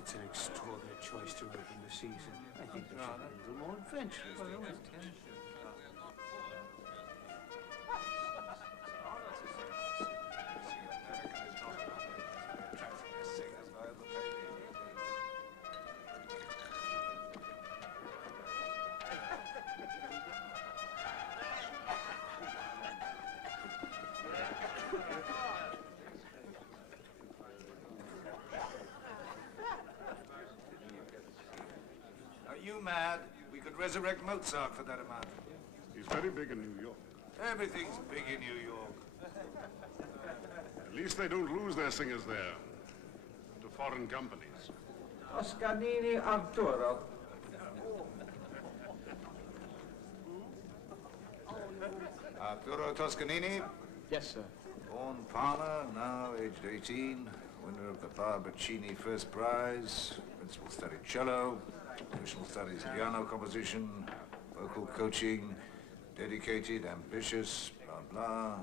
That's an extraordinary choice to open the season. I think they should be a little more adventurous. Are you mad? We could resurrect Mozart for that amount. He's very big in New York. Everything's big in New York. At least they don't lose their singers there to foreign companies. Toscanini Arturo. Arturo Toscanini, Yes, sir. born farmer, now aged 18, winner of the Barboncini First Prize, principal studied cello, additional studies piano composition, vocal coaching, dedicated, ambitious, blah, blah,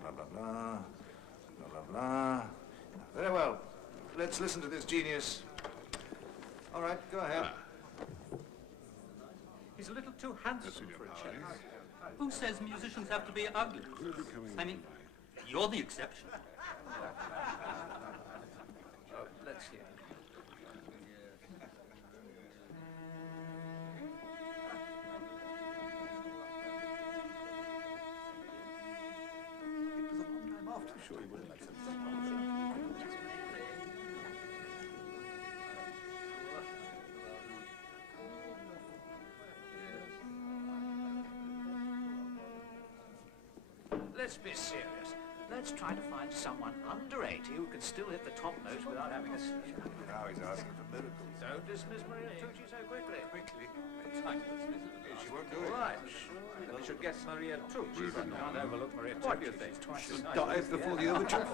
blah, blah, blah, blah, blah, blah. Very well. Let's listen to this genius. All right, go ahead. He's a little too handsome for a cellist. Who says musicians have to be ugly? I mean, you're the exception. Let's hear. It was a long time after. Sure, he would have made some sense. Let's be serious. Let's try to find someone under 80 who can still hit the top notes without having a seizure. Now he's asking for miracles. Don't dismiss Maria Tucci so quickly. Quickly. She won't do it. Right. Then we should get Maria Tucci. Can't overlook Maria Tucci. What do you think? Should dive before the overture.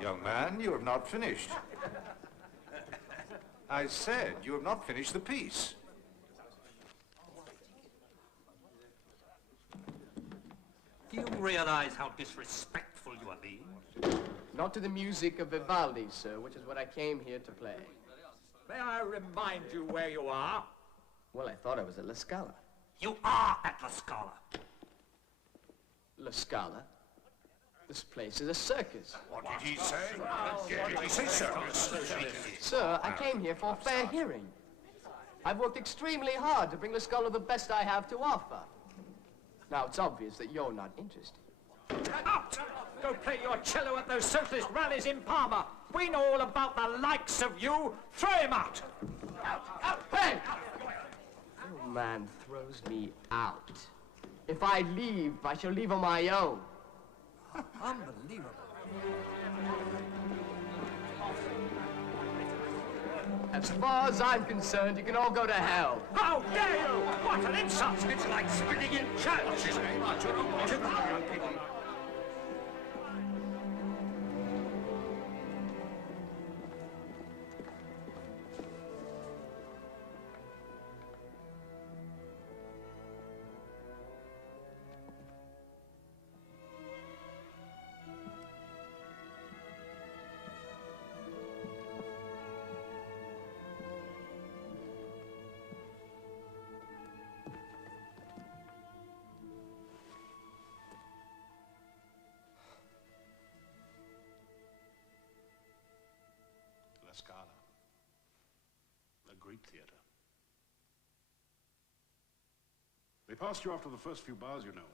Young man, you have not finished. I said you have not finished the piece. Do you realize how disrespectful you are being? Not to the music of Vivaldi, sir, which is what I came here to play. May I remind you where you are? Well, I thought I was at La Scala. You are at La Scala. La Scala? This place is a circus. What did he say? Did he say circus? Sir, I came here for fair hearing. I've worked extremely hard to bring La Scala the best I have to offer. Now, it's obvious that you're not interested. Out! Go play your cello at those socialist rallies in Parma. We know all about the likes of you. Throw him out! Out! Hey! No man throws me out. If I leave, I shall leave on my own. Unbelievable. As far as I'm concerned, you can all go to hell. How dare you! What an insult! It's like spitting in church! La Scala, a Greek theater. They passed you after the first few bars, you know.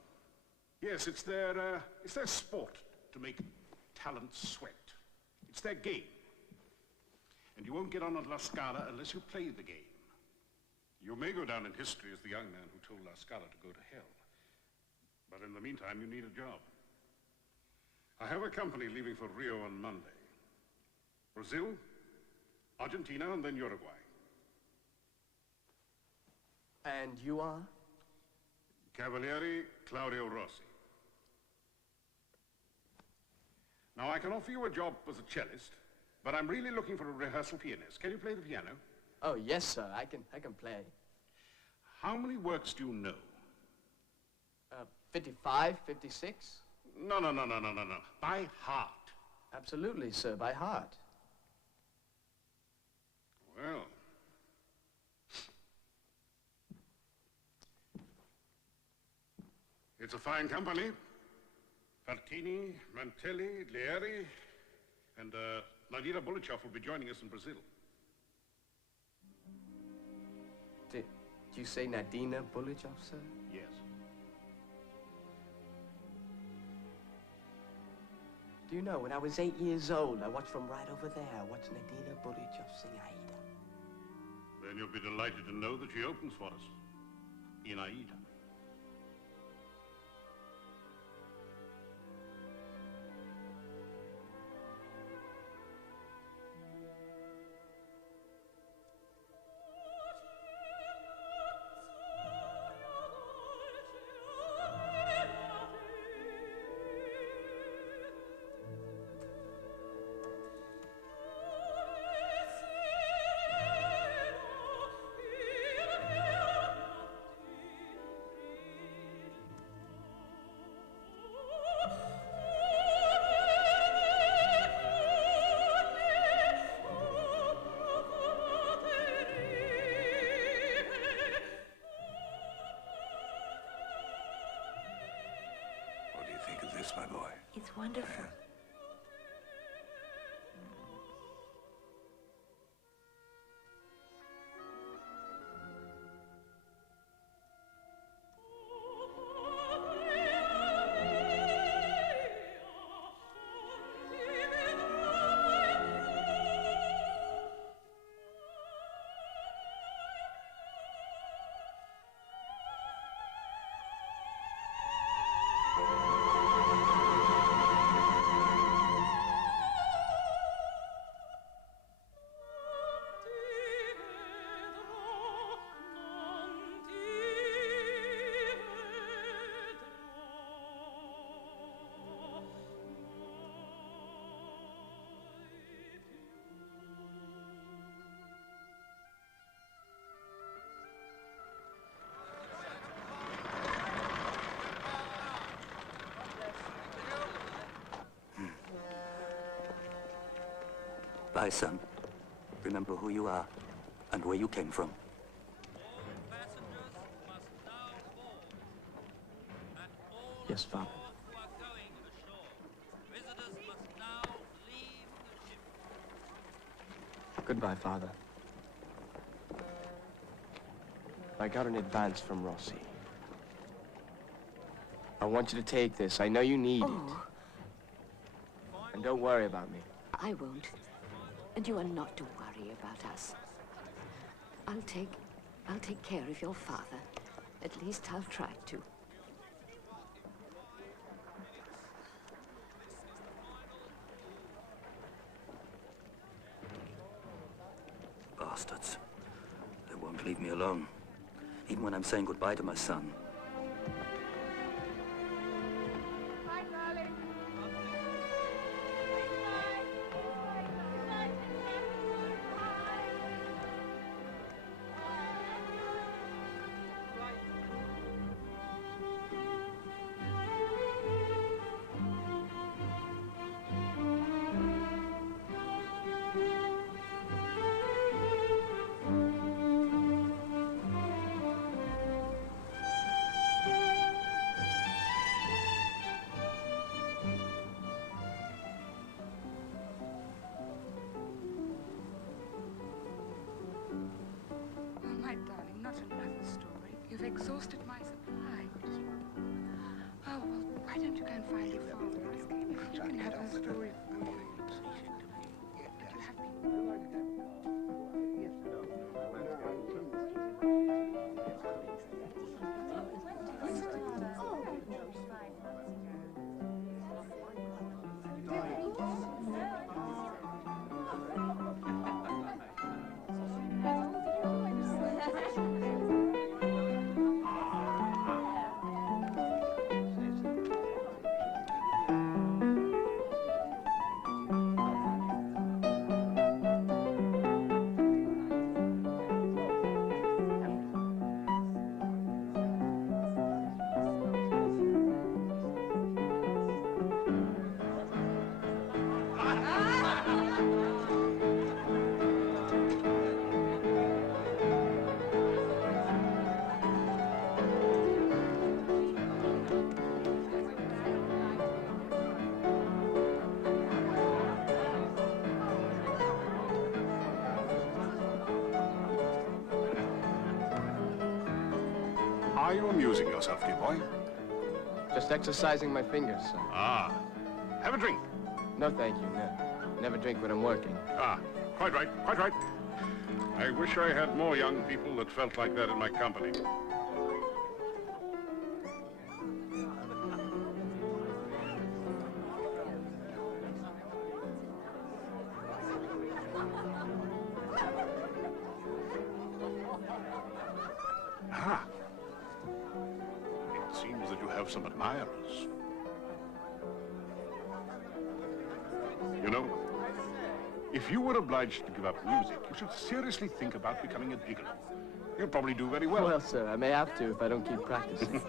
Yes, it's their sport to make talent sweat. It's their game. And you won't get on at La Scala unless you play the game. You may go down in history as the young man who told La Scala to go to hell. But in the meantime, you need a job. I have a company leaving for Rio on Monday. Brazil, Argentina, and then Uruguay. And you are? Cavaliere Claudio Rossi. Now, I can offer you a job as a cellist, but I'm really looking for a rehearsal pianist. Can you play the piano? Oh, yes, sir. I can play. How many works do you know? 55, 56? No. By heart. Absolutely, sir, by heart. Well. It's a fine company. Fartini, Mantelli, Lieri, and Nadira Bulichov will be joining us in Brazil. Did you say Nadina Bulichov, sir? Yes. Do you know, when I was 8 years old, I watched from right over there, I watched Nadina Bulichov sing Aida. Then you'll be delighted to know that she opens for us in Aida. What do you think of this, my boy? It's wonderful. Yeah. Bye, son. Remember who you are and where you came from. Passengers must now board. And all Yes, Father. who are going ashore. Visitors must now leave the ship. Goodbye, Father. I got an advance from Rossi. I want you to take this. I know you need it. And don't worry about me. I won't. And you are not to worry about us. I'll take care of your father. At least I'll try to. Bastards. They won't leave me alone. Even when I'm saying goodbye to my son. Hi, darling. Oh, my darling, not another story. You've exhausted my supply. Why don't you go and find your father? You can have her story. Are you amusing yourself, dear boy? Just exercising my fingers, sir. Ah. Have a drink. No, thank you, no. Never drink when I'm working. Ah, quite right, quite right. I wish I had more young people that felt like that in my company. Ah. It seems that you have some admirers. You know, if you were obliged to give up music, you should seriously think about becoming a gigolo. You'll probably do very well. Well, sir, I may have to if I don't keep practicing.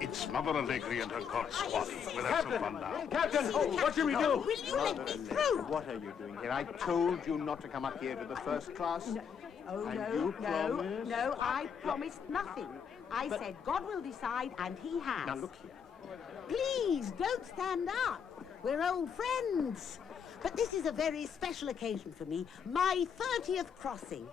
It's Mother Allegri and her god squad. We'll have some fun now. Captain, what should we do? Will you let me through? What are you doing here? I told you not to come up here to the first class. No. Oh, And no, you no, promised? no, I promised nothing. I said God will decide, and he has. Now look here. Please, don't stand up. We're old friends. But this is a very special occasion for me, my 30th crossing.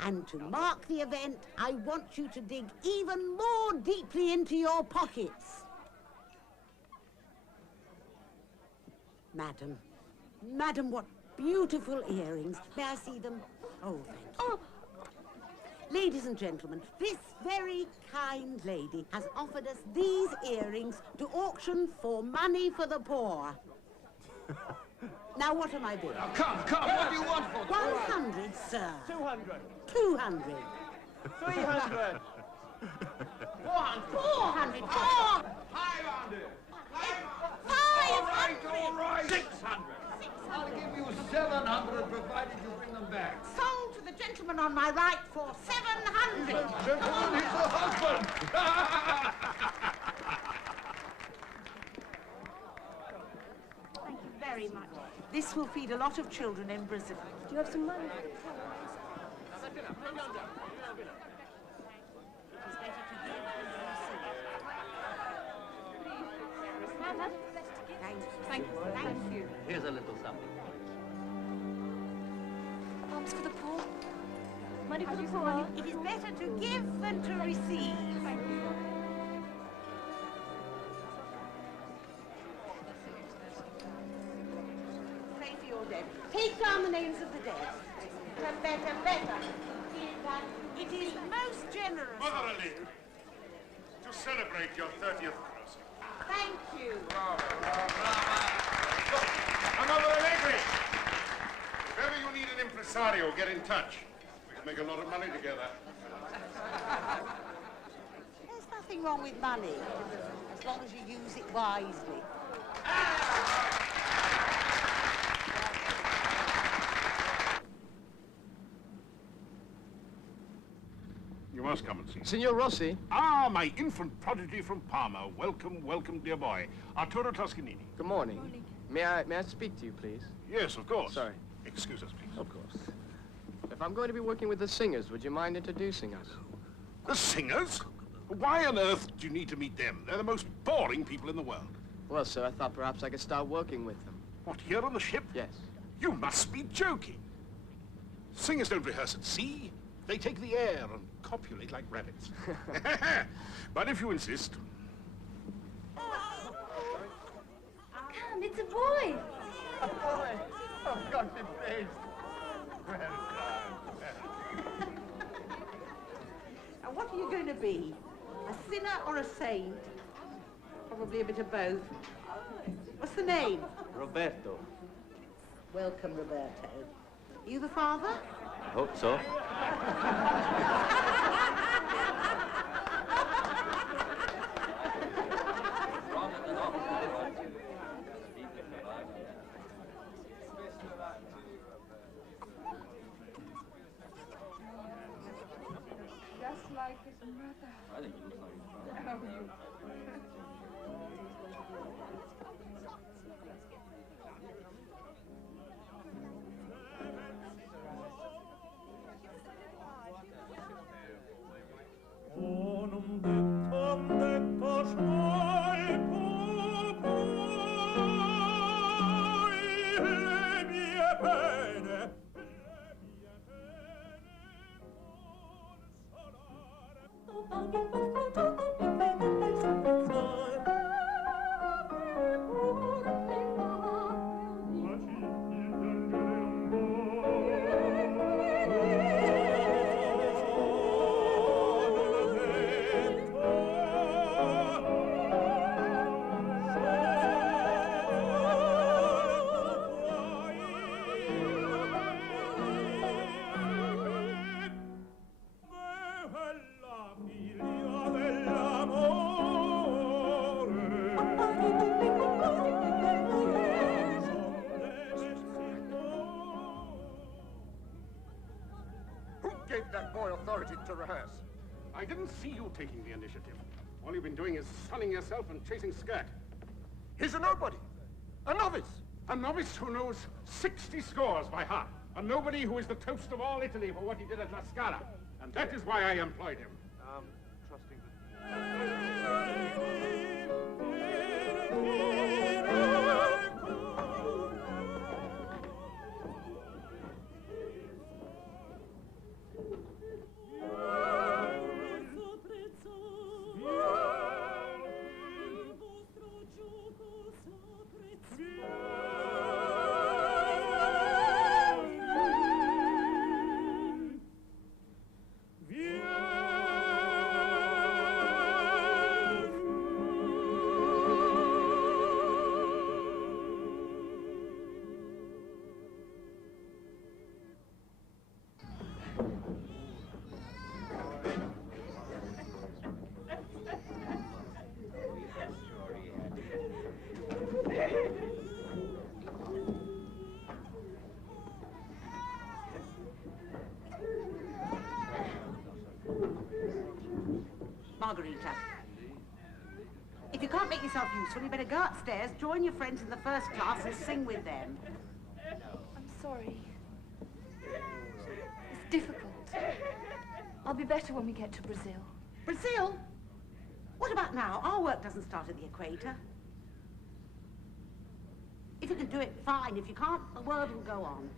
And to mark the event, I want you to dig even more deeply into your pockets. Madam, what beautiful earrings. May I see them? Oh, thank you. Ladies and gentlemen, this very kind lady has offered us these earrings to auction for money for the poor. Now, what am I bidding? Come, what do you want for them? 100, sir. 200. 200. 300. 400. 400. 500. 500. All right. 600. I'll give you 700 provided you bring them back. Sold to the gentleman on my right for 700. Gentlemen, he's the husband. Thank you very much. This will feed a lot of children in Brazil. Do you have some money? Thank you. Here's a little something. Alms for the poor? Money for the poor? It is better to give than to receive. Pray for your dead. Take down the names of the dead. Better. It is most generous. Mother Allegri, to celebrate your 30th crossing. Thank you. Mother Allegri, if ever you need an impresario, get in touch. We can make a lot of money together. There's nothing wrong with money, as long as you use it wisely. You must come and see. Signor Rossi? Ah, my infant prodigy from Parma. Welcome, welcome, dear boy. Arturo Toscanini. Good morning. May I speak to you, please? Yes, of course. Sorry. Excuse us, please. Of course. If I'm going to be working with the singers, would you mind introducing us? The singers? Why on earth do you need to meet them? They're the most boring people in the world. Well, sir, I thought perhaps I could start working with them. What, here on the ship? Yes. You must be joking. Singers don't rehearse at sea. They take the air and copulate like rabbits. But if you insist. Come, it's a boy. A boy? Oh, God be praised. Well done. Now, what are you going to be? A sinner or a saint? Probably a bit of both. What's the name? Roberto. Welcome, Roberto. You the father? I hope so. Just like his mother. I think he looks like his father. Oh, you. To rehearse. I didn't see you taking the initiative. All you've been doing is sunning yourself and chasing skirt. He's a nobody. A novice. A novice who knows 60 scores by heart. A nobody who is the toast of all Italy for what he did at La Scala. And that is why I employed him. Trusting Margarita. If you can't make yourself useful, you better go upstairs, join your friends in the first class and sing with them. I'm sorry. It's difficult. I'll be better when we get to Brazil. Brazil? What about now? Our work doesn't start at the equator. If you can do it, fine. If you can't, the world will go on.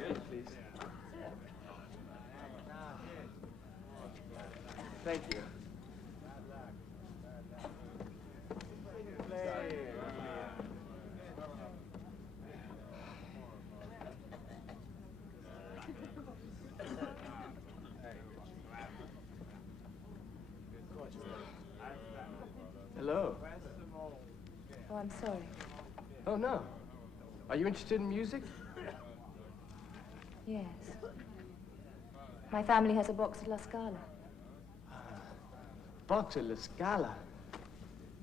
coffee, please. Thank you. Hello. Oh, I'm sorry. Oh, no. Are you interested in music? Yes. My family has a box at La Scala. Box at La Scala?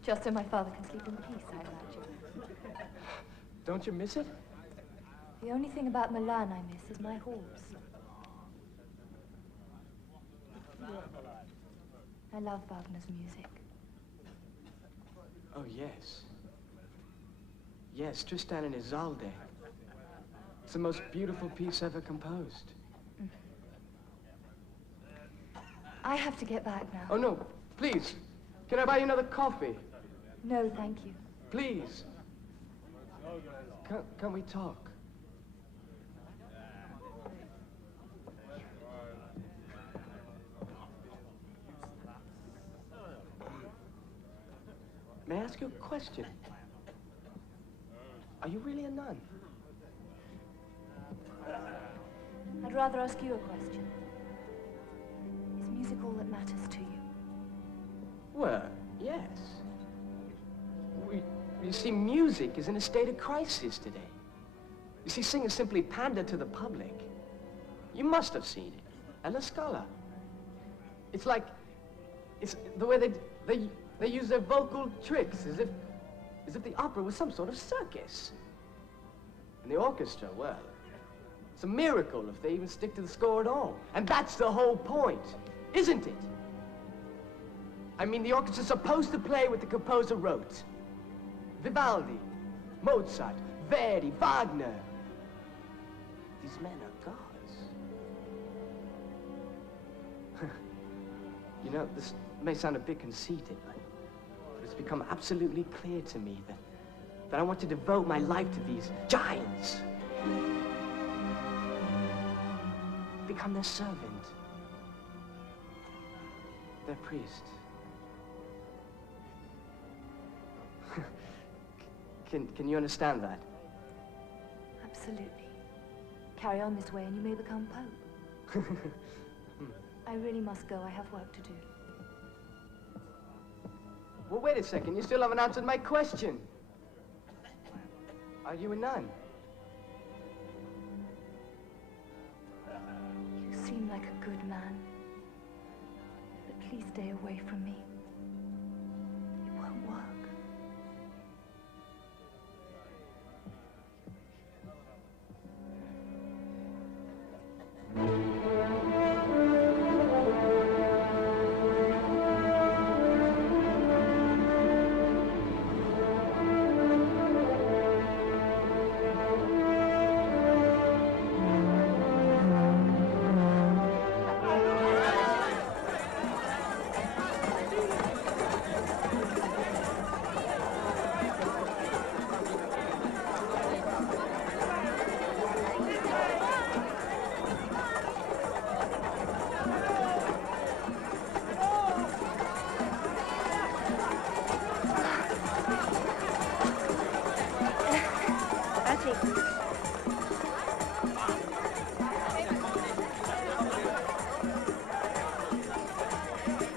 Just so my father can sleep in peace, I imagine. Don't you miss it? The only thing about Milan I miss is my horse. I love Wagner's music. Oh, yes. Yes, Tristan and Isolde. It's the most beautiful piece ever composed. I have to get back now. Oh, no. Please. Can I buy you another coffee? No, thank you. Please. Can we talk? May I ask you a question? Are you really a nun? I'd rather ask you a question. Is music all that matters to you? Well, yes. You see, music is in a state of crisis today. You see, singers simply pander to the public. You must have seen it at La Scala. It's like, it's the way they use their vocal tricks as if the opera was some sort of circus. And the orchestra, well, it's a miracle if they even stick to the score at all. And that's the whole point, isn't it? I mean, the orchestra's supposed to play what the composer wrote. Vivaldi, Mozart, Verdi, Wagner. These men are gods. You know, this may sound a bit conceited, but it's become absolutely clear to me that I want to devote my life to these giants. Become their servant. Their priest. Can you understand that? Absolutely. Carry on this way and you may become Pope. I really must go. I have work to do. Well, wait a second. You still haven't answered my question. Are you a nun? You seem like a good man. But please stay away from me. It won't work.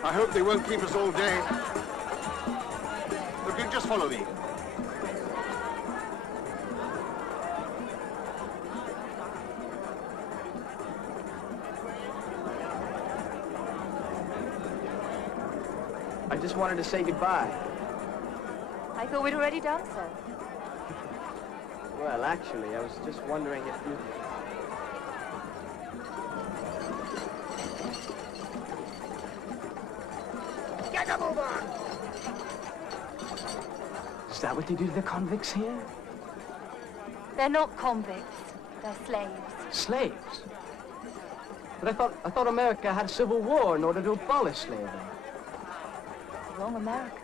I hope they won't keep us all day. Look, you just follow me. I just wanted to say goodbye. I thought we'd already done so. Well, actually, I was just wondering if you... Get a move on! Is that what they do to the convicts here? They're not convicts. They're slaves. Slaves? But I thought America had a civil war in order to abolish slavery. Wrong America.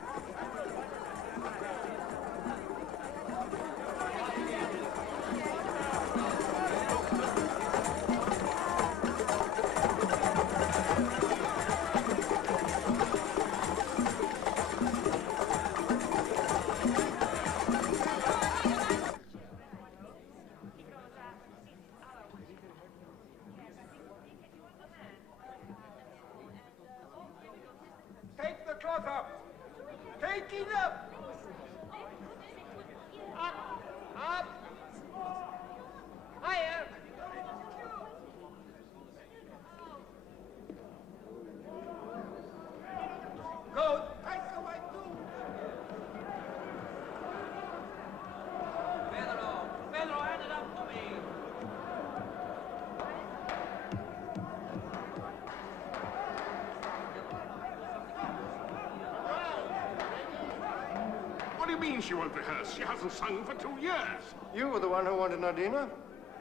mean she won't rehearse? She hasn't sung for 2 years. You were the one who wanted Nardina.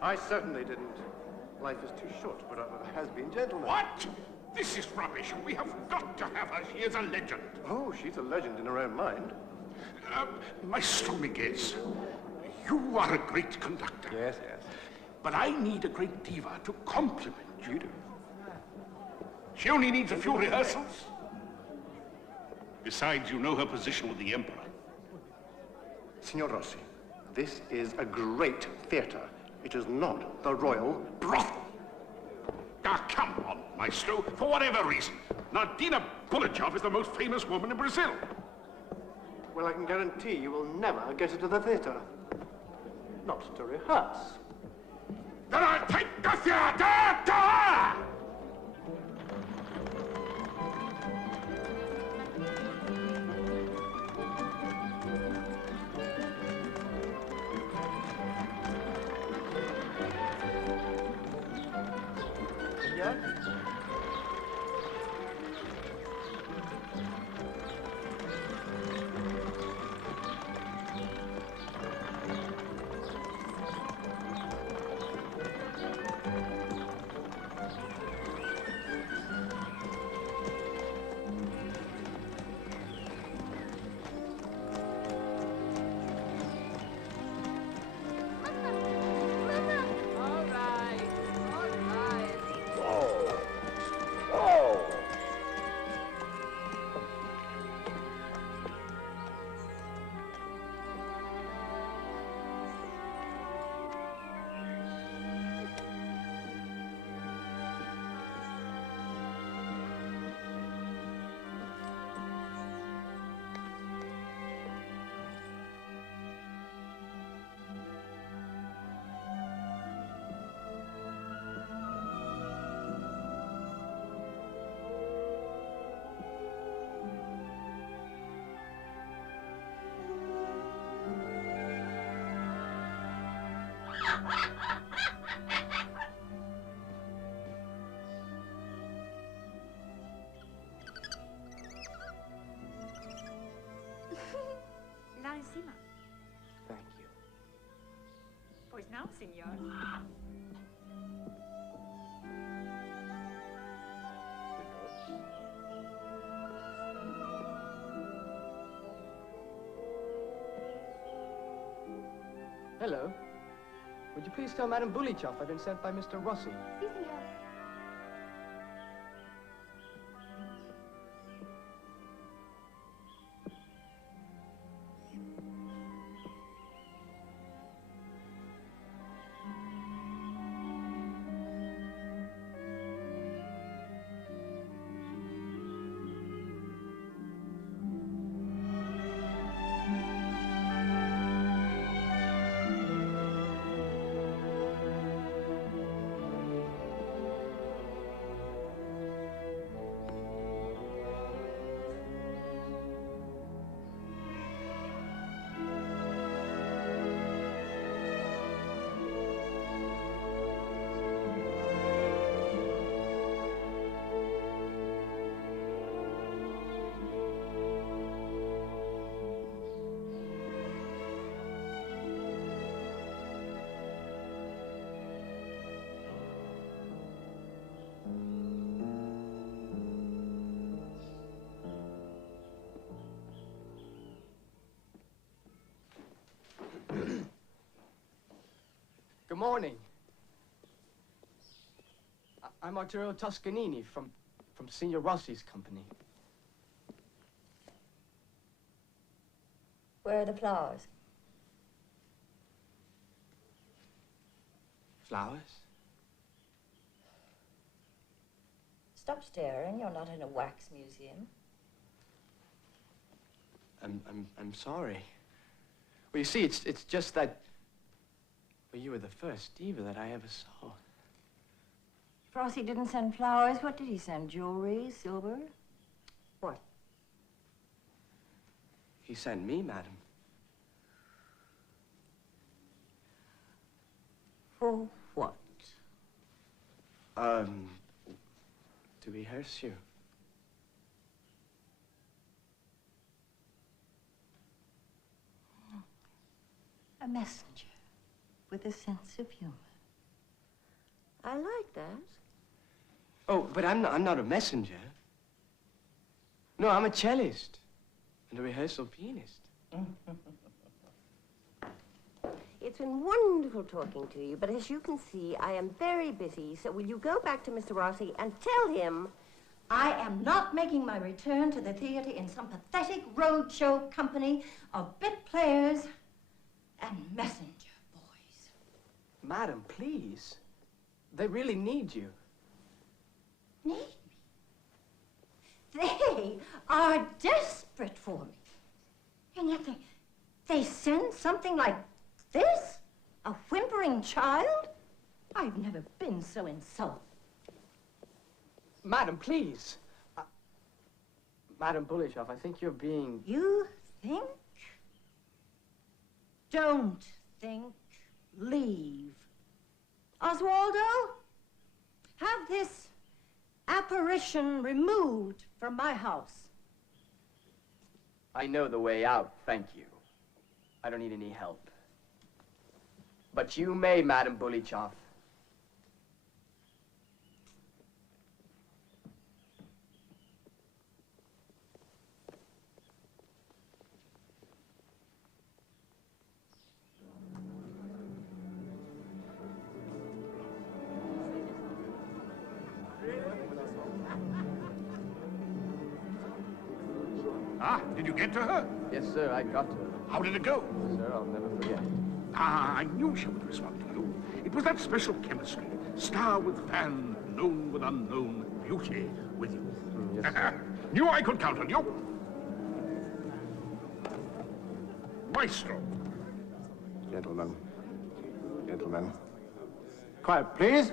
I certainly didn't. Life is too short to put up with a has-been gentleman. What? This is rubbish. We have got to have her. She is a legend. Oh, she's a legend in her own mind. Maestro Miguez, you are a great conductor. Yes, yes. But I need a great diva to compliment you. You do. She only needs a few rehearsals. Besides, you know her position with the Emperor. Signor Rossi, this is a great theatre. It is not the royal brothel. Ah, come on, Maestro. For whatever reason, Nardina Bulletjob is the most famous woman in Brazil. Well, I can guarantee you will never get her to the theatre. Not to rehearse. Then I'll take the theatre to her! Là encima. Thank you. Pues no, señor. Hello. Would you please tell Madame Bulletjob I've been sent by Mr. Rossi? Sí, señor. Good morning. I'm Arturo Toscanini from Signor Rossi's company. Where are the flowers? Flowers? Stop staring. You're not in a wax museum. I'm sorry. Well, you see, it's just that, well, you were the first diva that I ever saw. Frosty didn't send flowers. What did he send? Jewelry? Silver? What? He sent me, madam. For what? To rehearse you. A messenger with a sense of humor. I like that. Oh, but I'm not a messenger. No, I'm a cellist and a rehearsal pianist. It's been wonderful talking to you, but as you can see, I am very busy, so will you go back to Mr. Rossi and tell him I am not making my return to the theater in some pathetic roadshow company of bit players and messenger boys. Madam, please. They really need you. Need me? They are desperate for me. And yet they send something like this? A whimpering child? I've never been so insulted. Madam, please. Madam Bulishoff, I think you're being... You think? Don't think. Leave. Oswaldo, have this apparition removed from my house. I know the way out, thank you. I don't need any help. But you may, Madam Bulichoff. Ah, did you get to her? Yes, sir, I got to her. How did it go? Sir, I'll never forget. Ah, I knew she would respond to you. It was that special chemistry. Star with fan, known with unknown, beauty with you. Yes, sir. Knew I could count on you. Maestro. Gentlemen. Gentlemen. Quiet, please.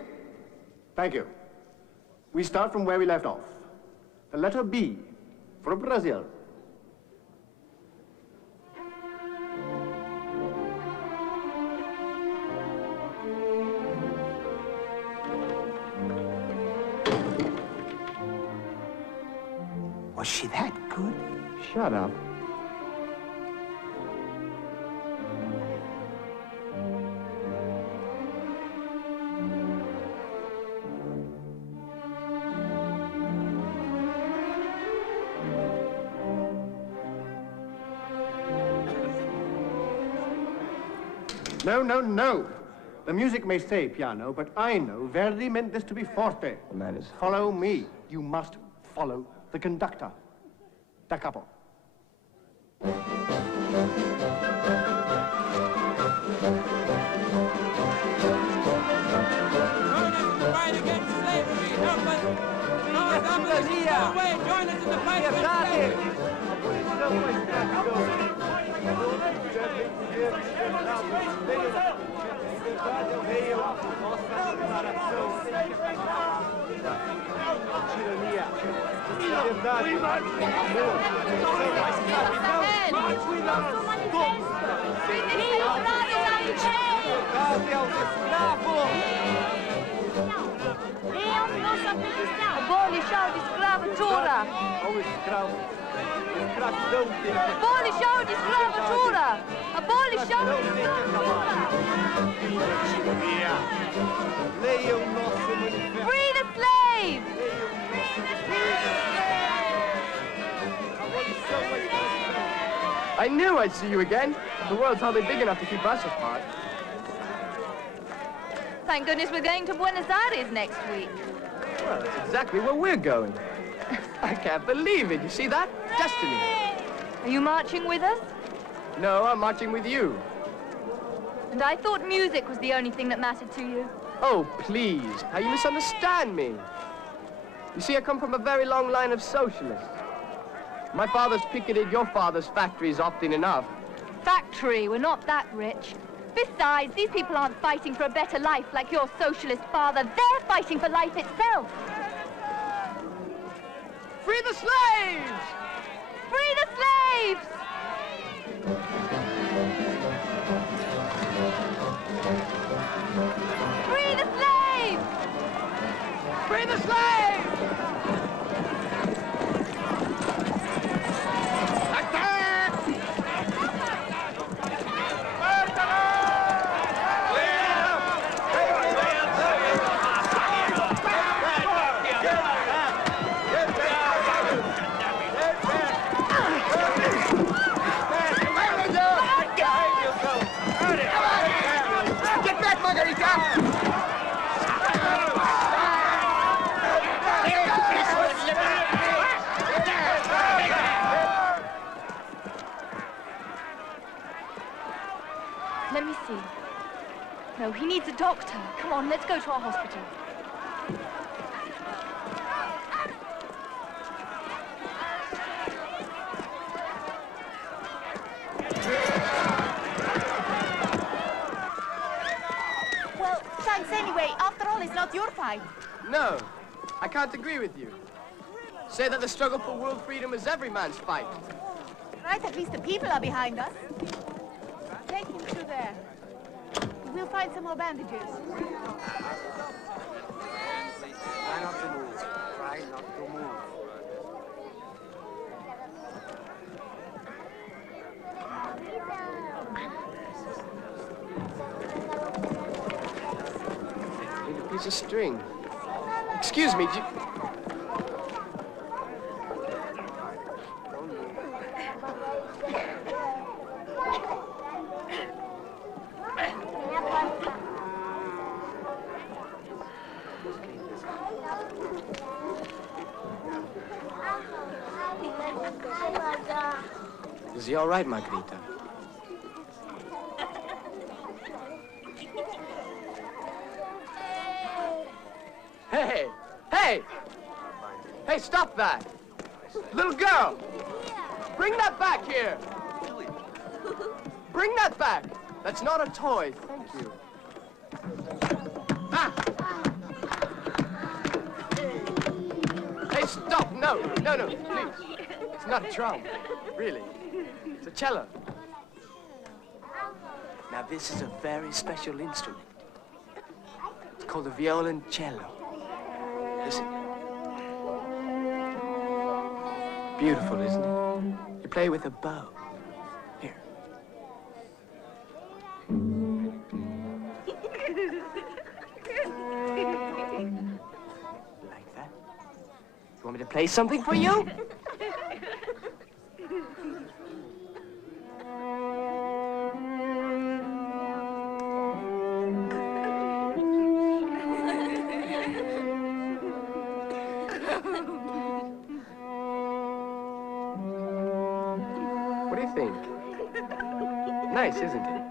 Thank you. We start from where we left off. The letter B for Brazil. Was she that good? Shut up. No, no, no. The music may say piano, but I know Verdi meant this to be forte. The man is... Follow me. You must follow the conductor. Da capo. Fight against slavery. Help us. Away. Join us in the fight Abolish all escravatura! Abolish all escravatura! Abolish all Free the slave! I knew I'd see you again. The world's hardly big enough to keep us apart. Thank goodness we're going to Buenos Aires next week. Well, that's exactly where we're going. I can't believe it. You see that? Destiny. Are you marching with us? No, I'm marching with you. And I thought music was the only thing that mattered to you. Oh, please. How you misunderstand me. You see, I come from a very long line of socialists. My father's picketed your father's factories often enough. Factory, we're not that rich. Besides, these people aren't fighting for a better life like your socialist father. They're fighting for life itself. Free the slaves! Free the slaves! Free the slaves! Free the slaves! Attack! No, he needs a doctor. Come on, let's go to our hospital. Well, thanks anyway. After all, it's not your fight. No, I can't agree with you. Say that the struggle for world freedom is every man's fight. Right, at least the people are behind us. Take him through there. We'll find some more bandages. Try not to move. Try not to move. Need a piece of string. Excuse me, do you... Is he all right, Margarita? Hey! Hey! Hey, stop that! Little girl! Bring that back here! Bring that back! That's not a toy. Thank you. Ah! Hey, stop! No, no, no, please. It's not a drum. Really. It's a cello. Now, this is a very special instrument. It's called a violoncello. Listen. Beautiful, isn't it? You play with a bow. Here. Like that? You want me to play something for you? What do you think? Nice, isn't it?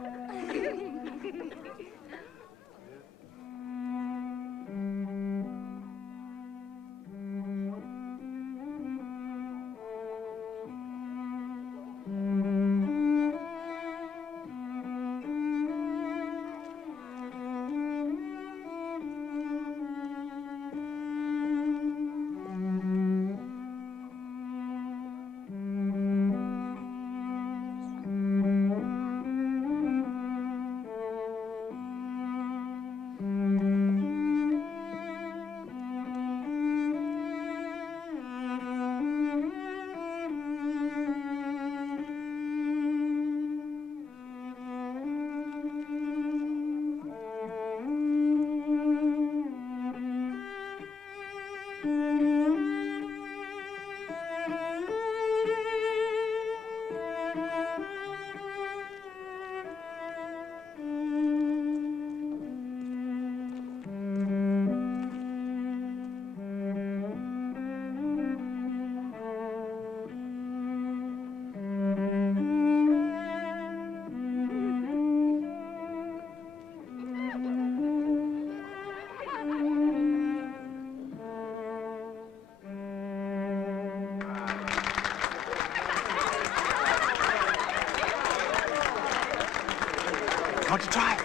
Want to try?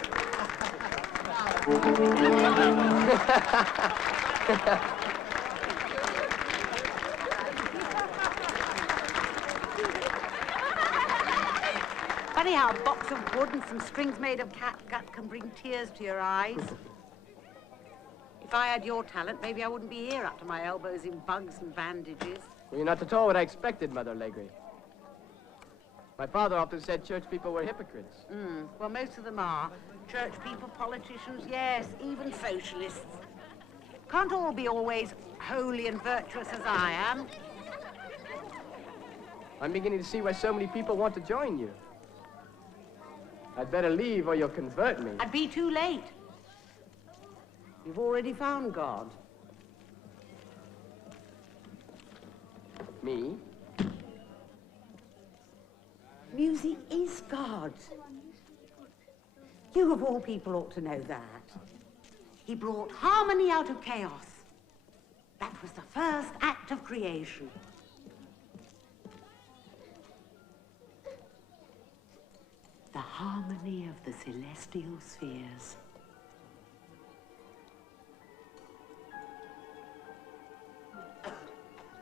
Funny how a box of wood and some strings made of catgut can bring tears to your eyes. If I had your talent, maybe I wouldn't be here up to my elbows in bugs and bandages. Well, you're not at all what I expected, Mother Allegri. My father often said church people were hypocrites. Well, most of them are. Church people, politicians, yes, even socialists. Can't all be always holy and virtuous as I am. I'm beginning to see why so many people want to join you. I'd better leave or you'll convert me. I'd be too late. You've already found God. Me? Music is God. You of all people ought to know that. He brought harmony out of chaos. That was the first act of creation. The harmony of the celestial spheres.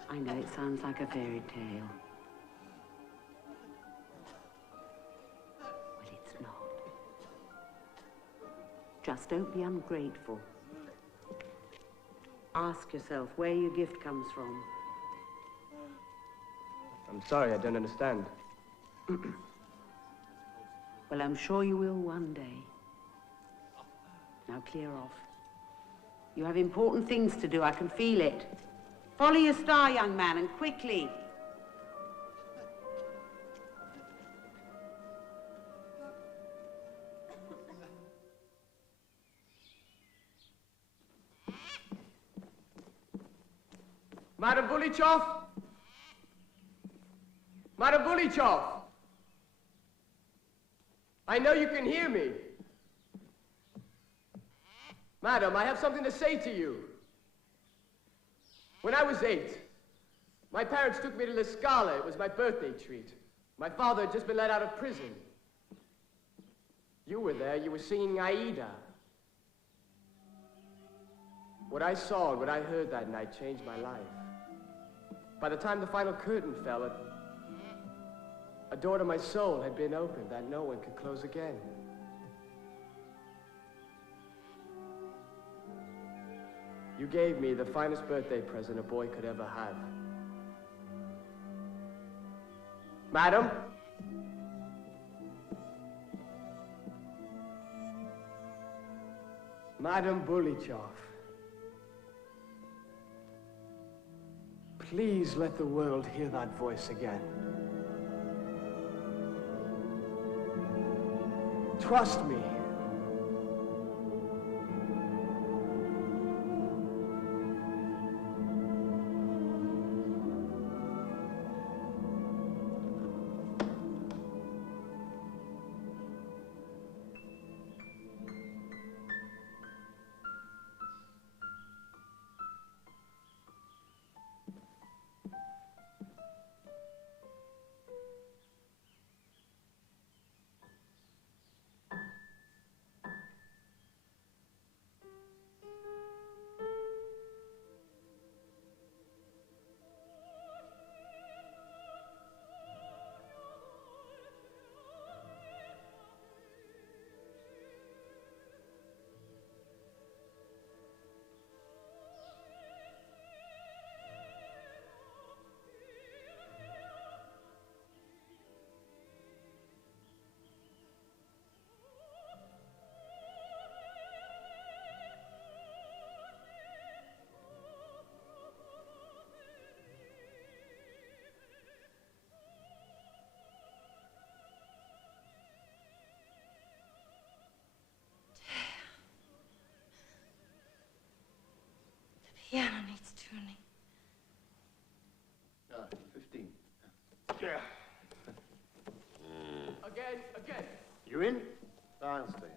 I know it sounds like a fairy tale. Well, it's not. Just don't be ungrateful. Ask yourself where your gift comes from. I'm sorry, I don't understand. Well, I'm sure you will one day. Now clear off. You have important things to do, I can feel it. Follow your star, young man, and quickly. Madam Bulichov? Madam Bulichov! I know you can hear me. Madam, I have something to say to you. When I was 8, my parents took me to La Scala. It was my birthday treat. My father had just been let out of prison. You were there. You were singing Aida. What I saw and what I heard that night changed my life. By the time the final curtain fell, a door to my soul had been opened that no one could close again. You gave me the finest birthday present a boy could ever have. Madam? Madam Bulichov, please let the world hear that voice again. Trust me. The piano needs tuning. 15. Yeah. Again. You in? I'll stay.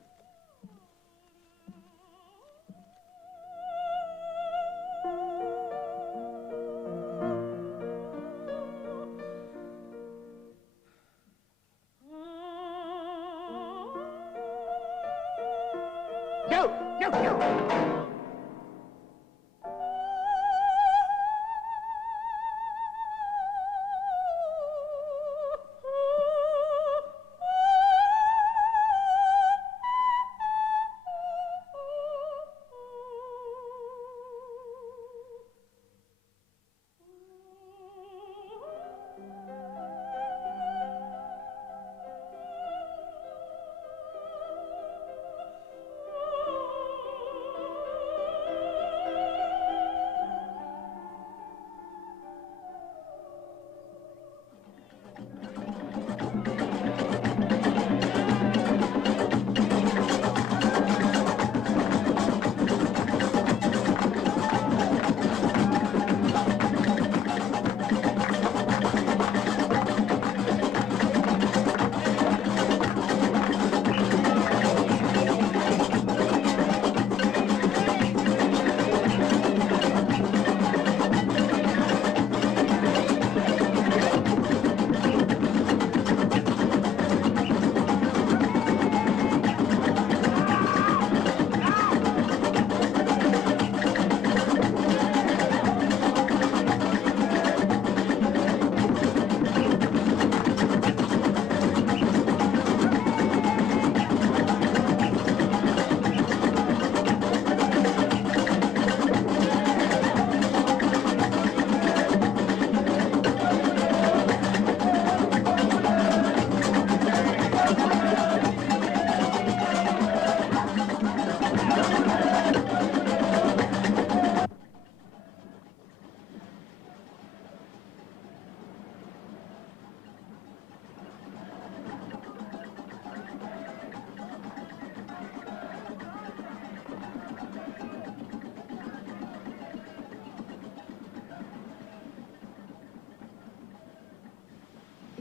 No!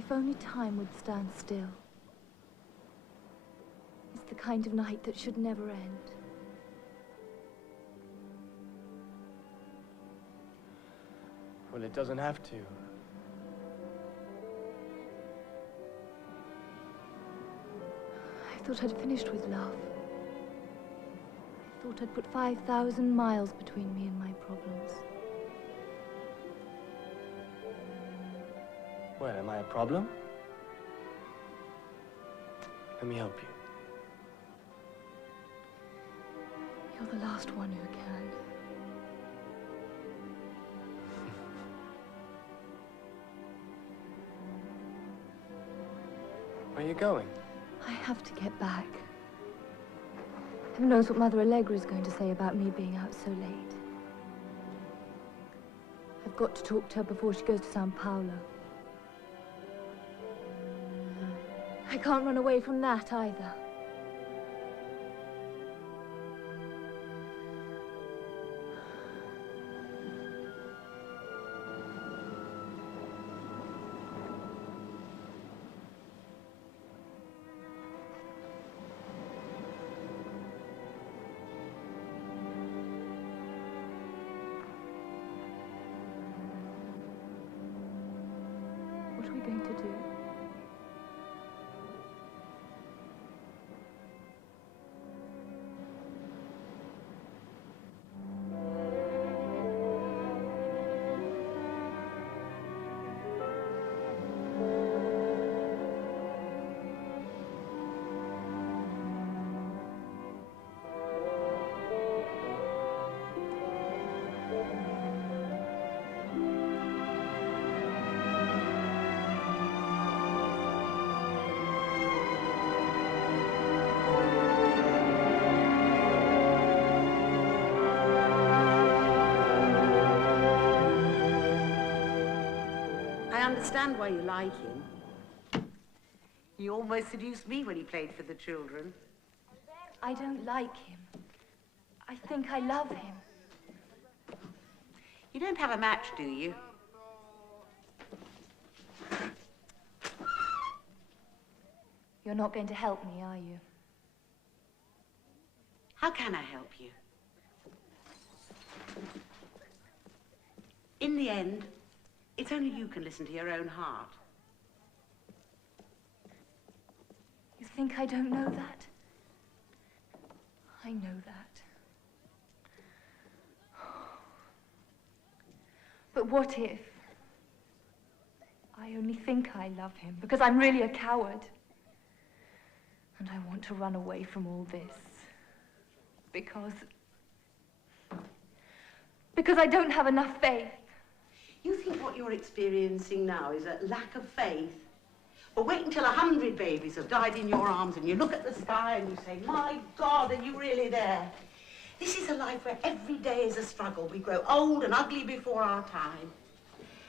If only time would stand still. It's the kind of night that should never end. Well, it doesn't have to. I thought I'd finished with love. I thought I'd put 5,000 miles between me and my problems. Well, am I a problem? Let me help you. You're the last one who can. Where are you going? I have to get back. Who knows what Mother Allegra is going to say about me being out so late. I've got to talk to her before she goes to Sao Paulo. I can't run away from that either. What are we going to do? I understand why you like him. He almost seduced me when he played for the children. I don't like him. I think I love him. You don't have a match, do you? You're not going to help me, are you? How can I help you? In the end, it's only you can listen to your own heart. You think I don't know that? I know that. But what if I only think I love him because I'm really a coward and I want to run away from all this because I don't have enough faith. You think what you're experiencing now is a lack of faith? Well, wait until 100 babies have died in your arms and you look at the sky and you say, my God, are you really there? This is a life where every day is a struggle. We grow old and ugly before our time.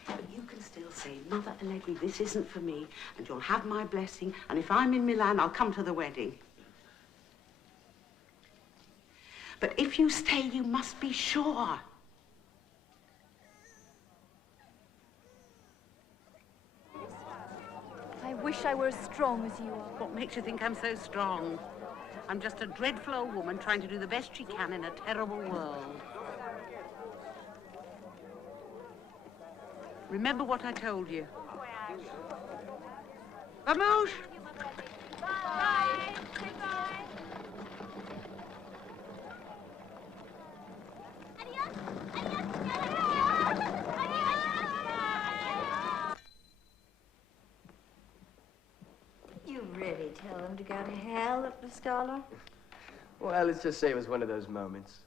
But you can still say, Mother Allegri, this isn't for me, and you'll have my blessing, and if I'm in Milan, I'll come to the wedding. But if you stay, you must be sure. I wish I were as strong as you are. What makes you think I'm so strong? I'm just a dreadful old woman trying to do the best she can in a terrible world. Remember what I told you. Vamos! Bye. Goodbye. You really tell them to go to hell at the Scala? Well, let's just say it was one of those moments.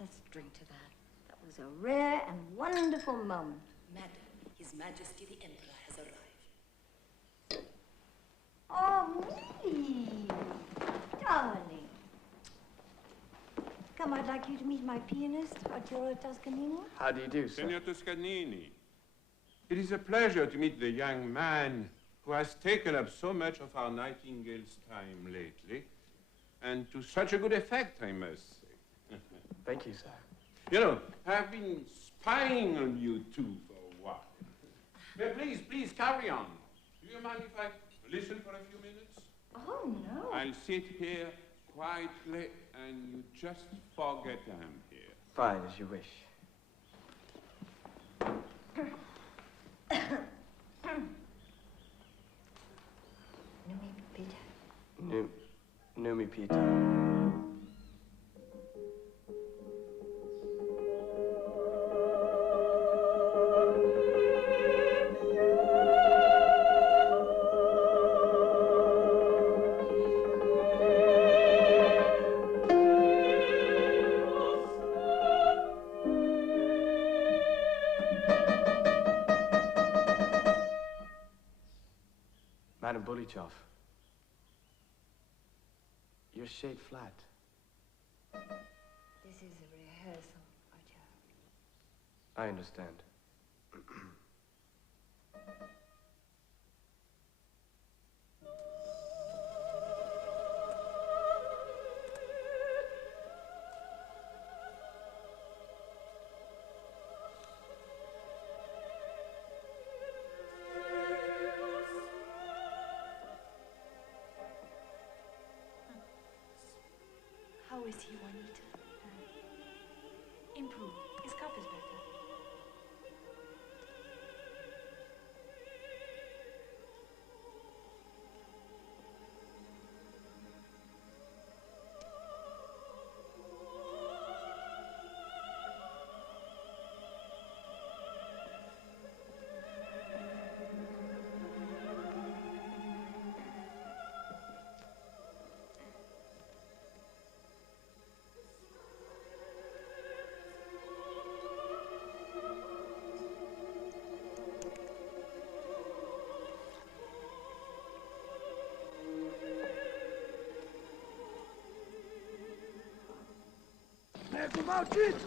Let's drink to that. That was a rare and wonderful moment. Madam, His Majesty the Emperor has arrived. Oh, me! Darling. Come, I'd like you to meet my pianist, Arturo Toscanini. How do you do, sir? Signor Toscanini, it is a pleasure to meet the young man who has taken up so much of our Nightingale's time lately, and to such a good effect, I must say. Thank you, sir. You know, I've been spying on you two for a while. But please, carry on. Do you mind if I listen for a few minutes? Oh, no. I'll sit here quietly and you just forget I'm here. Fine, as you wish. Numi Peter. Madam Bulichov, you're shaped flat. This is a rehearsal, Roger. I understand. How is he, Juanita? Improved. His cough is better. Nego maldito!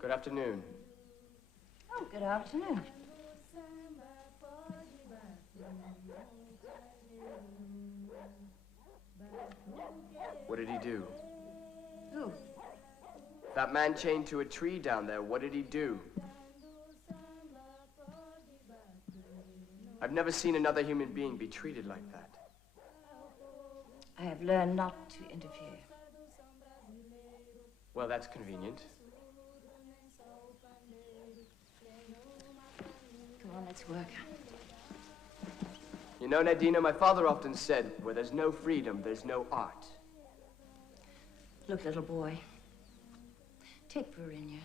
Good afternoon. Oh, good afternoon. What did he do? Who? That man chained to a tree down there, what did he do? I've never seen another human being be treated like that. I have learned not to interfere. Well, that's convenient. Come on, let's work. You know, Nadina, my father often said, where there's no freedom, there's no art. Look, little boy, take Verinia.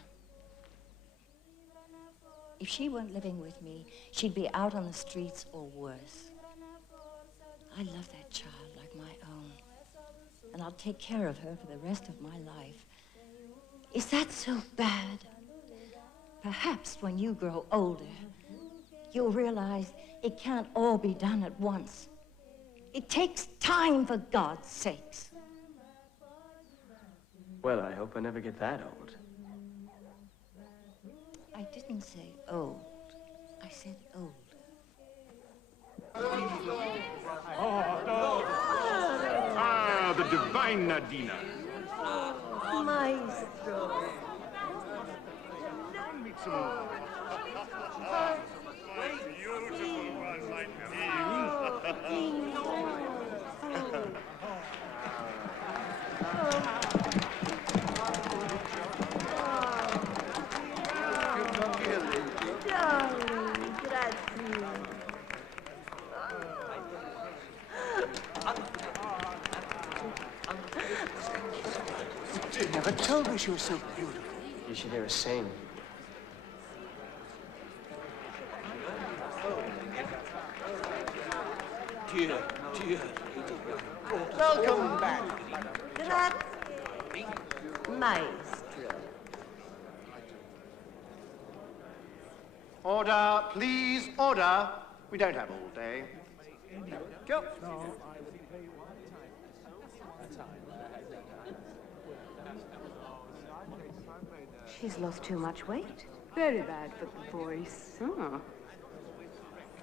If she weren't living with me, she'd be out on the streets or worse. I love that child like my own, and I'll take care of her for the rest of my life. Is that so bad? Perhaps when you grow older, you'll realize it can't all be done at once. It takes time, for God's sakes. Well, I hope I never get that old. I didn't say old. I said old. Ah, the divine Nadina. Maestro. Meet some more. Beautiful one, my dear. Darling, grazie. You never told me she was so beautiful. You should hear her sing. Dear, dear. Welcome back. Grazie, maestro. Order, please, order. We don't have all day. Go. She's lost too much weight. Very bad for the voice. Oh.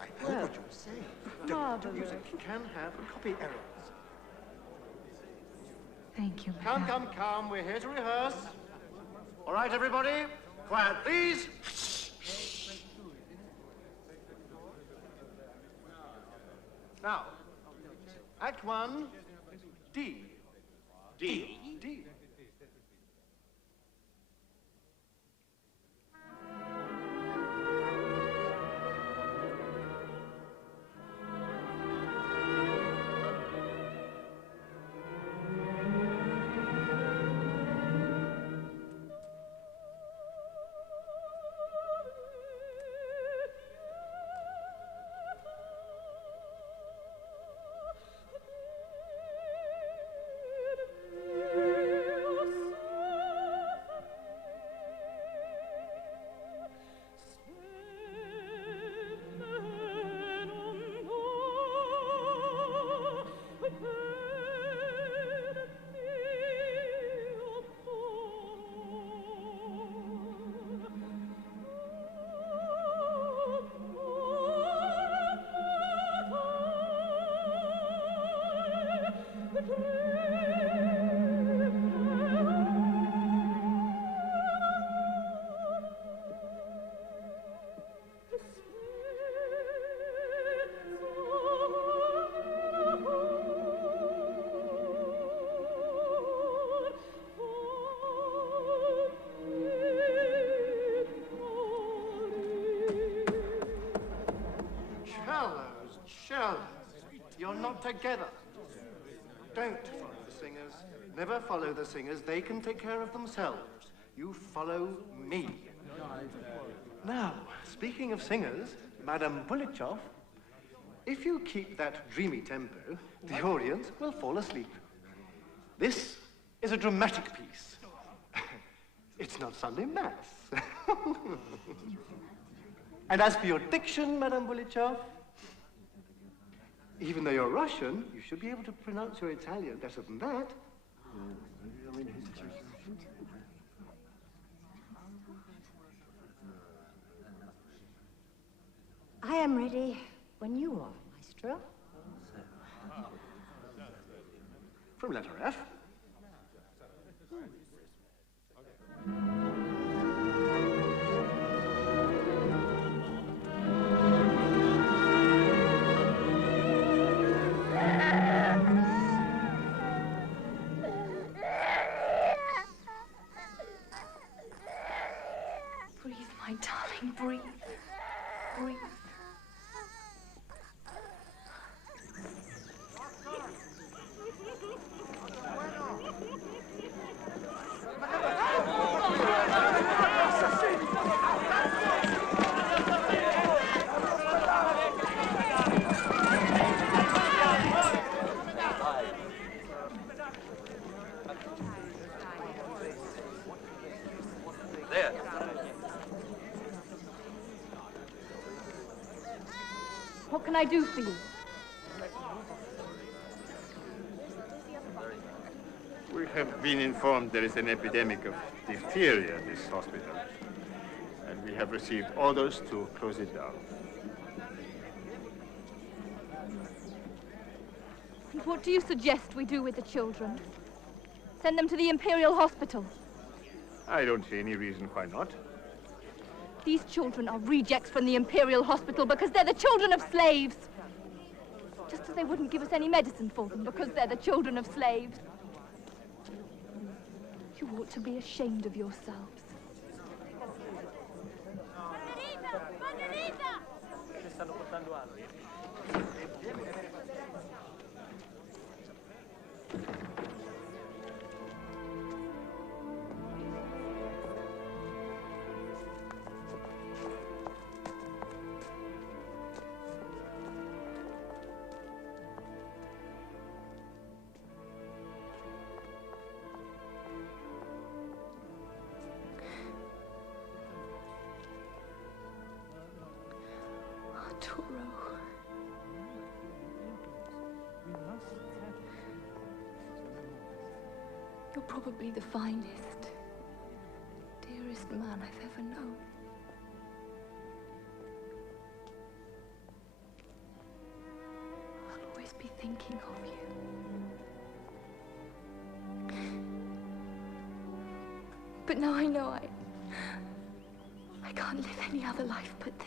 I heard what you were saying. Music can have copy errors. Thank you, Come, come, come. We're here to rehearse. All right, everybody. Quiet, please. Now, Act 1, D. D. D. You're not together. Don't follow the singers. Never follow the singers. They can take care of themselves. You follow me. Now, speaking of singers, Madame Pulichov, if you keep that dreamy tempo, the audience will fall asleep. This is a dramatic piece. It's not Sunday Mass. And as for your diction, Madame Pulichov, even though you're Russian, you should be able to pronounce your Italian better than that. I am ready when you are, Maestro. From letter F. Breathe, my darling, breathe. Breathe. There. What can I do for you? We have been informed there is an epidemic of diphtheria at this hospital, and we have received orders to close it down. And what do you suggest we do with the children? Send them to the Imperial Hospital. I don't see any reason why not. These children are rejects from the Imperial Hospital because they're the children of slaves. Just as they wouldn't give us any medicine for them because they're the children of slaves. You ought to be ashamed of yourselves. Arturo. You're probably the finest, dearest man I've ever known. I'll always be thinking of you. But now I know I can't live any other life but this.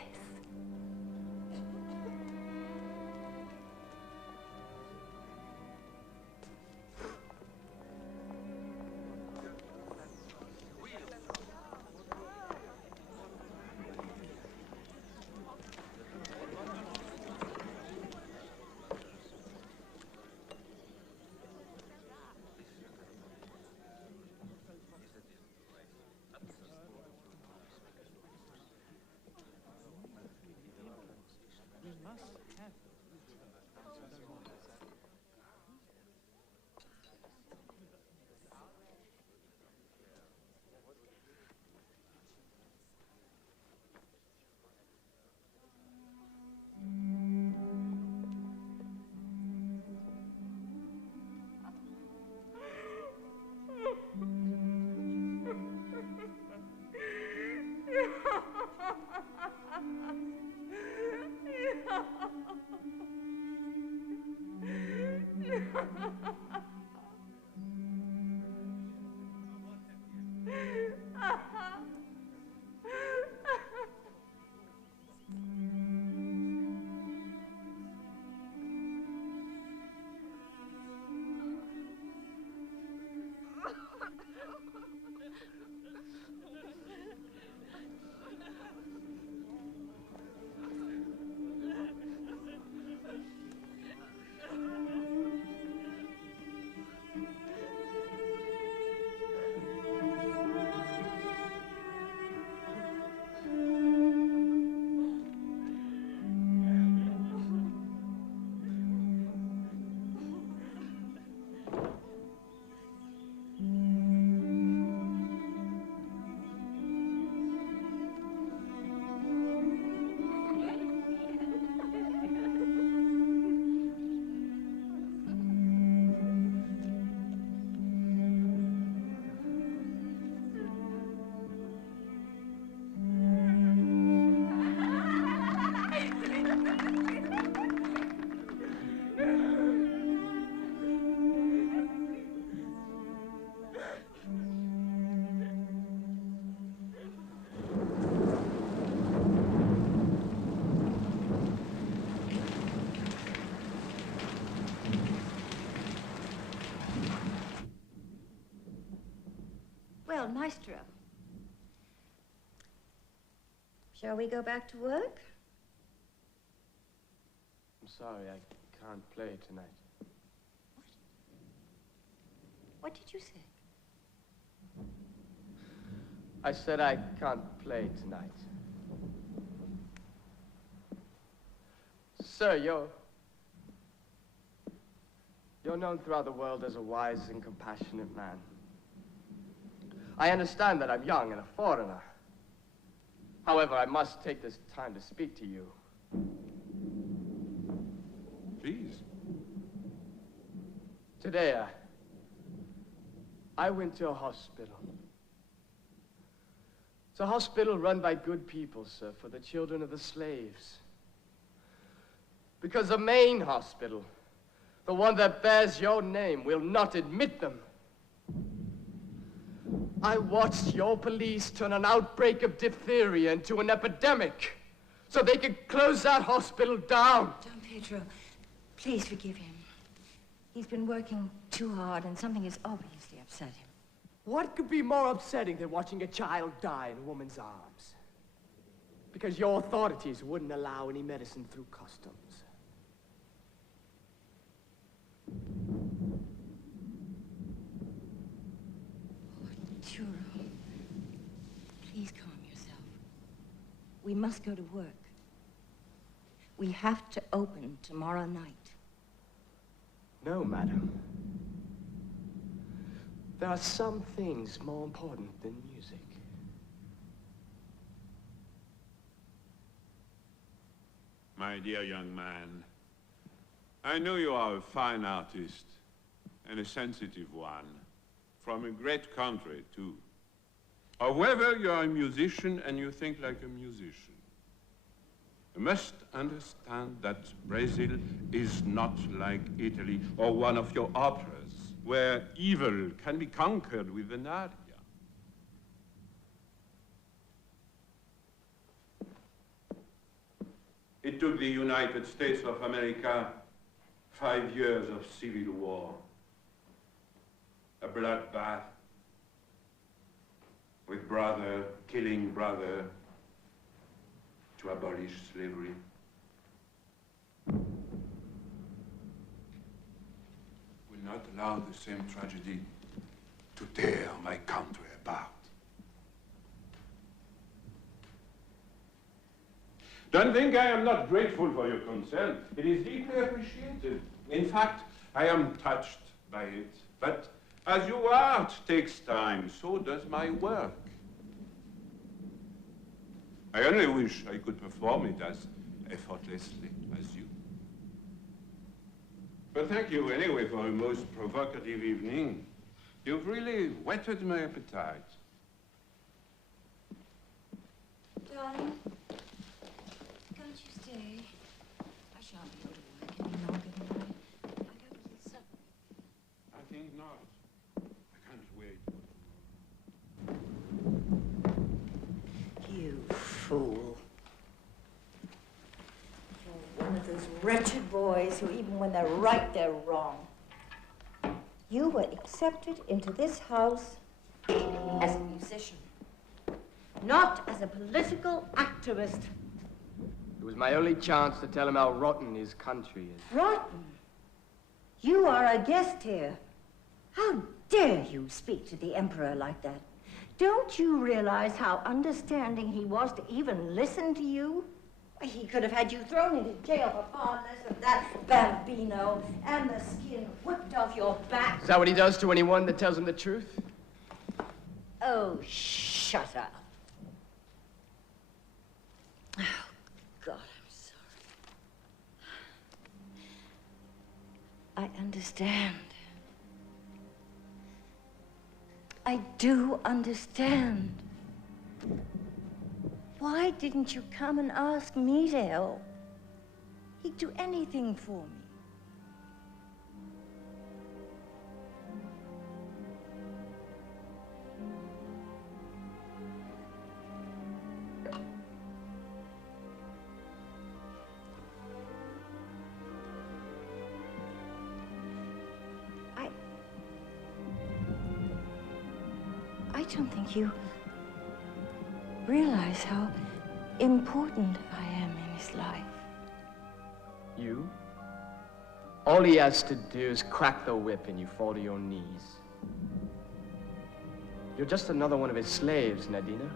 Well, maestro, shall we go back to work? I'm sorry, I can't play tonight. What did you say? I said I can't play tonight. Sir, you're known throughout the world as a wise and compassionate man. I understand that I'm young and a foreigner. However, I must take this time to speak to you. Please. Today, I went to a hospital. It's a hospital run by good people, sir, for the children of the slaves. Because the main hospital, the one that bears your name, will not admit them. I watched your police turn an outbreak of diphtheria into an epidemic so they could close that hospital down. Don Pedro, please forgive him. He's been working too hard and something has obviously upset him. What could be more upsetting than watching a child die in a woman's arms? Because your authorities wouldn't allow any medicine through customs. Arturo, please calm yourself. We must go to work. We have to open tomorrow night. No, madam. There are some things more important than music. My dear young man, I know you are a fine artist and a sensitive one, from a great country, too. However, you are a musician and you think like a musician. You must understand that Brazil is not like Italy or one of your operas, where evil can be conquered with an aria. It took the United States of America 5 years of civil war, a bloodbath, with brother killing brother to abolish slavery. Will not allow the same tragedy to tear my country apart. Don't think I am not grateful for your concern. It is deeply appreciated. In fact, I am touched by it. But as your art takes time, so does my work. I only wish I could perform it as effortlessly as you. But thank you anyway for a most provocative evening. You've really whetted my appetite. Darling, can't you stay? I shan't be able to work any longer tonight. I got a little supper. I think not. I can't wait. You fool. You're one of those wretched boys who, even when they're right, they're wrong. You were accepted into this house as a musician, not as a political activist. It was my only chance to tell him how rotten his country is. Rotten? You are a guest here. How dare you speak to the Emperor like that? Don't you realize how understanding he was to even listen to you? He could have had you thrown into jail for far less of that bambino and the skin whipped off your back. Is that what he does to anyone that tells him the truth? Oh, shut up. Oh, God, I'm sorry. I understand. I do understand. Why didn't you come and ask me to help? He'd do anything for me. I don't think you realize how important I am in his life. You? All he has to do is crack the whip and you fall to your knees. You're just another one of his slaves, Nadina.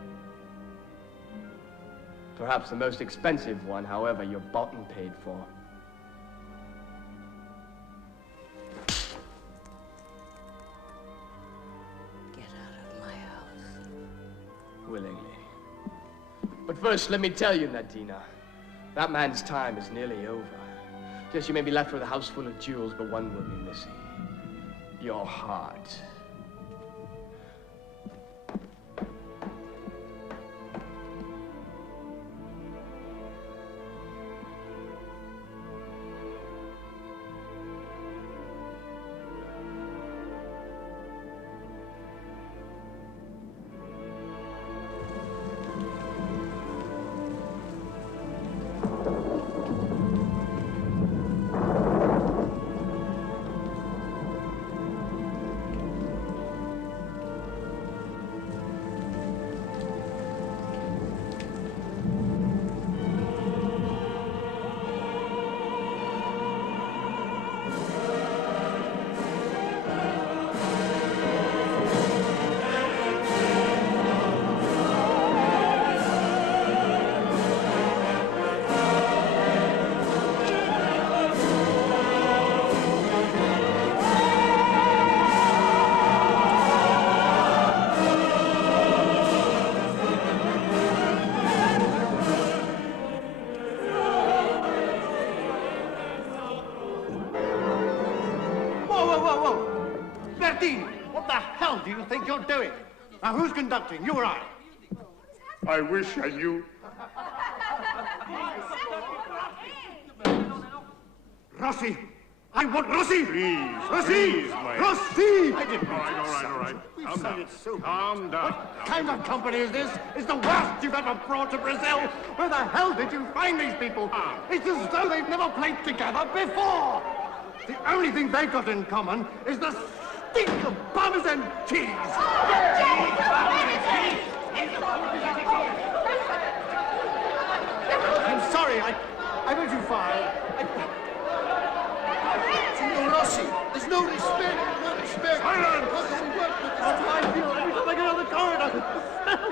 Perhaps the most expensive one, however, you're bought and paid for. Get out of my house. Willingly. But first, let me tell you, Nadina, that man's time is nearly over. Yes, you may be left with a house full of jewels, but one will be missing. Your heart. do you think you're doing? Now, who's conducting, you or I? I wish I knew. Rossi! I want Rossi! Please, Rossi! please, my... Rossi! I didn't all right. Calm down. Calm down. What kind of company is this? It's the worst you've ever brought to Brazil. Where the hell did you find these people? It's as though they've never played together before. The only thing they've got in common is the stink of Parmesan cheese. I'm sorry, I went too far. Signor Rossi, there's no respect. No respect. Silence! How can we work with this? That's how I feel every time I get out of the corridor.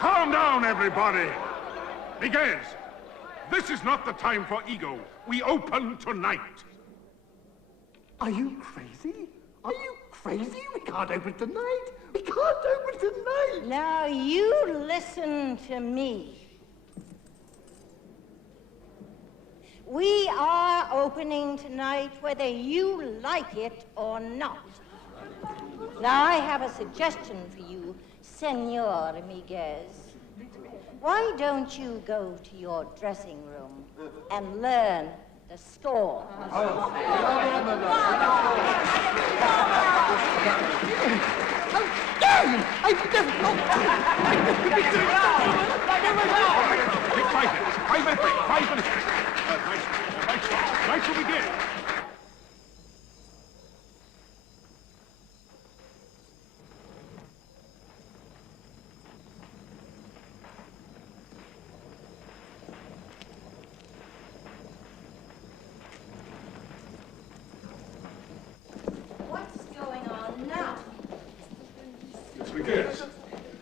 Calm down, everybody. Miguel, this is not the time for ego. We open tonight. Are you crazy? Are you crazy? We can't open tonight. We can't open tonight. Now, you listen to me. We are opening tonight whether you like it or not. Now, I have a suggestion for you, Senor Miguel. Why don't you go to your dressing room and learn the score? Five minutes. Nice to begin. What's going on now? It's Miguel.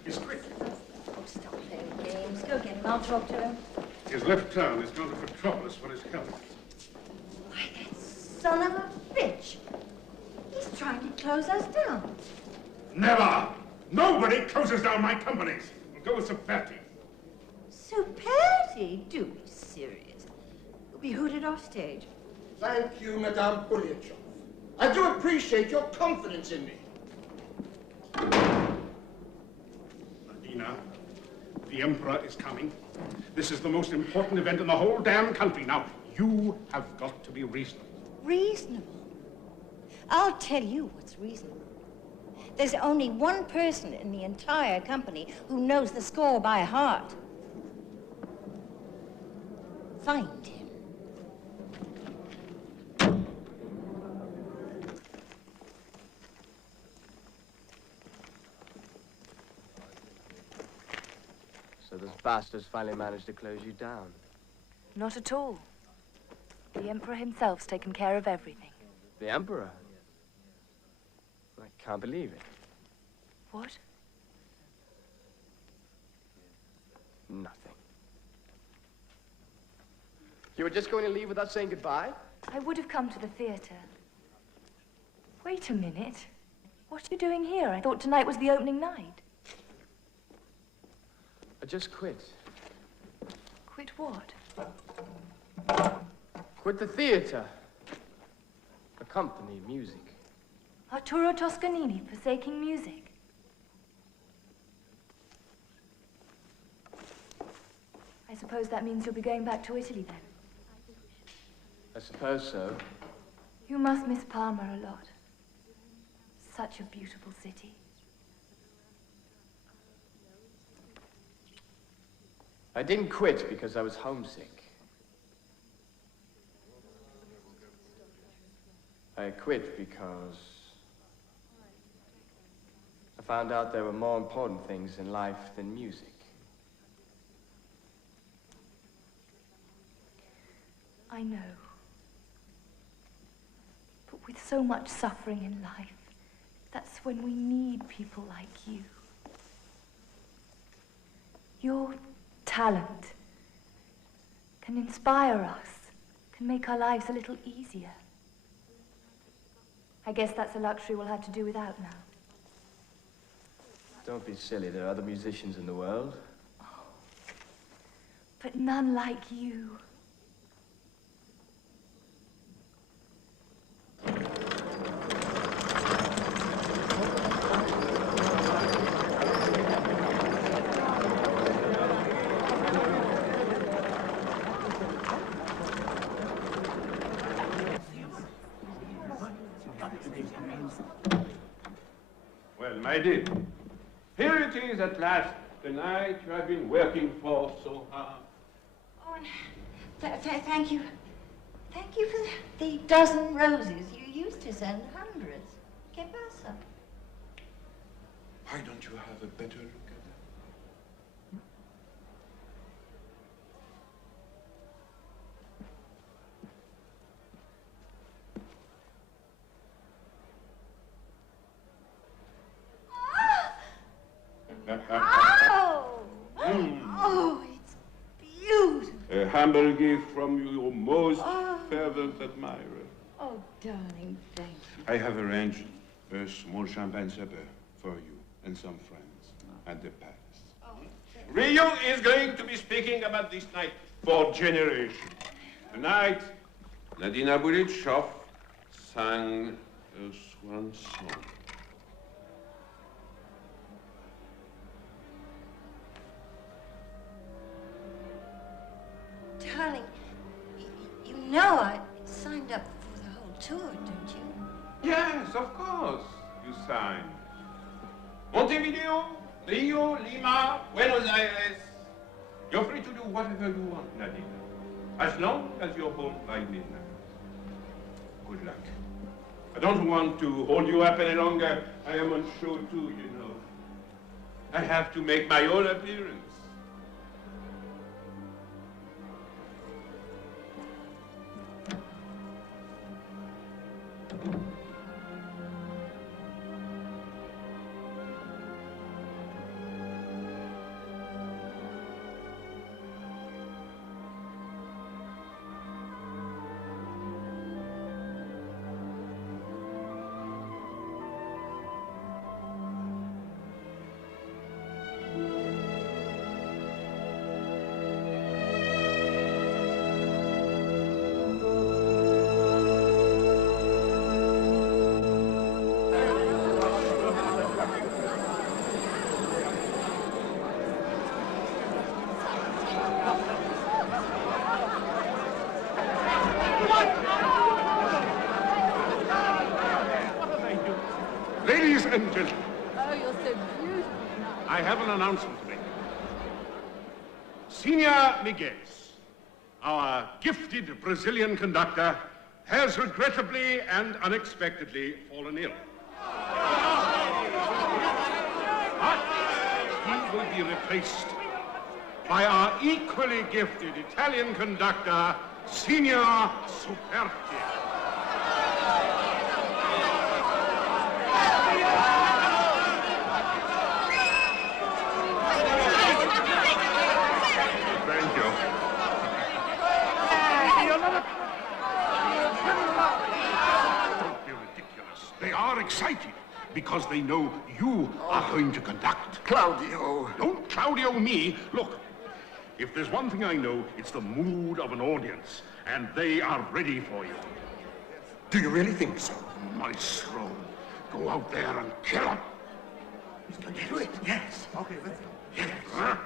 He's quick. Oh, stop playing games. Go get him. I'll talk to him. His left turn is going to Metropolis for his health. Why, that son of a bitch. He's trying to close us down. Never! Nobody closes down my companies. We'll go with Superti. Superti? Do be serious. You'll be hooted off stage. Thank you, Madame Puliachov. I do appreciate your confidence in me. Nadina, the Emperor is coming. This is the most important event in the whole damn country. Now, you have got to be reasonable. Reasonable? I'll tell you what's reasonable. There's only one person in the entire company who knows the score by heart. Find him. So those bastards finally managed to close you down. Not at all. The Emperor himself's taken care of everything. The Emperor? I can't believe it. What? Nothing. You were just going to leave without saying goodbye? I would have come to the theater. Wait a minute. What are you doing here? I thought tonight was the opening night. I just quit. Quit what? Quit the theater. The company, music. Arturo Toscanini forsaking music. I suppose that means you'll be going back to Italy then. I suppose so. You must miss Parma a lot. Such a beautiful city. I didn't quit because I was homesick. I quit because I found out there were more important things in life than music. I know. But with so much suffering in life, that's when we need people like you. Your talent can inspire us, can make our lives a little easier. I guess that's a luxury we'll have to do without now. Don't be silly. There are other musicians in the world. Oh, but none like you. ready. Here it is at last, the night you have been working for so hard. Oh, and thank you. Thank you for the dozen roses you used to send hundreds. ¿Qué pasa? Why don't you have a better look at them? Oh! Oh, it's beautiful. A humble gift from your most fervent admirer. Oh, darling, thank you. I have arranged a small champagne supper for you and some friends at the palace. Rio is going to be speaking about this night for generations. Tonight, Nadina Bulitchov sang a swan song. Darling, you know I signed up for the whole tour, don't you? Yes, of course, you signed. Montevideo, Rio, Lima, Buenos Aires. You're free to do whatever you want, Nadine, as long as you're home by midnight. Good luck. I don't want to hold you up any longer. I am on show too, you know. I have to make my own appearance. Ladies and gentlemen. Oh, you're so beautiful. I have an announcement to make. Senor Miguez, our gifted Brazilian conductor, has regrettably and unexpectedly fallen ill. But he will be replaced by our equally gifted Italian conductor, Senor Superti. Thank you. Don't be ridiculous. They are excited because they know you are going to conduct. Claudio. Don't Claudio me. Look, if there's one thing I know, it's the mood of an audience, and they are ready for you. Do you really think so? Maestro, go out there and kill them. Can you do it? Yes. Okay, let's go. Yes. Huh?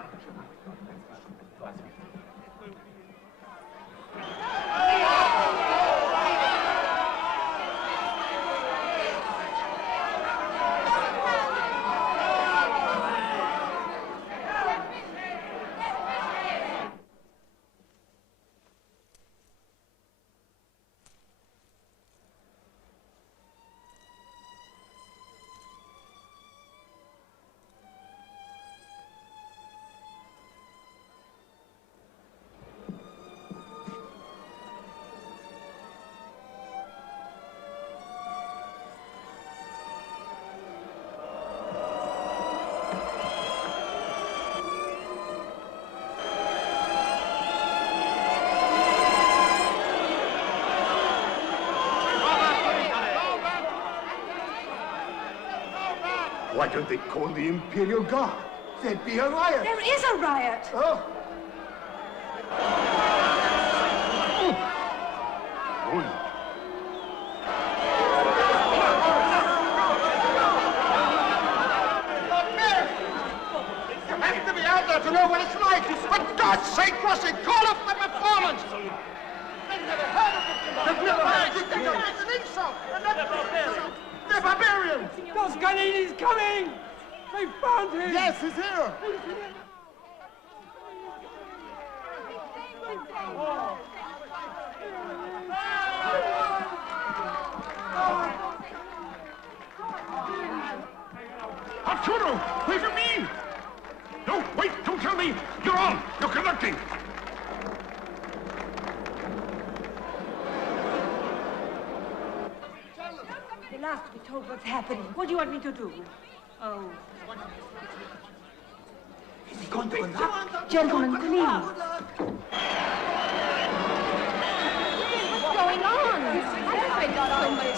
Why don't they call the Imperial Guard? There'd be a riot. There is a riot. Oh. Good. You have to be out there to know what it's like. For God's sake, Rossi, call up the performance. They've never heard of it. They've never heard of it. It's an insult. They're barbarians! Toscanini's coming! They found him! Yes, he's here! Arturo, where have you been? No, wait, don't tell me. You're on. You're conducting. They'll ask to be told what's happening. What do you want me to do? Oh. Is he going to conduct? Gentlemen, please. What's going on? I'm afraid not so much.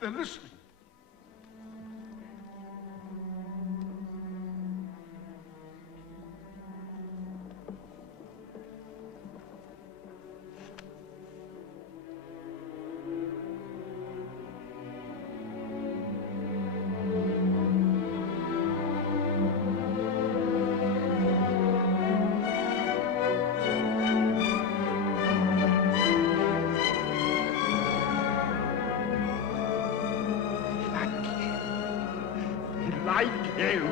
They're listening. Like him.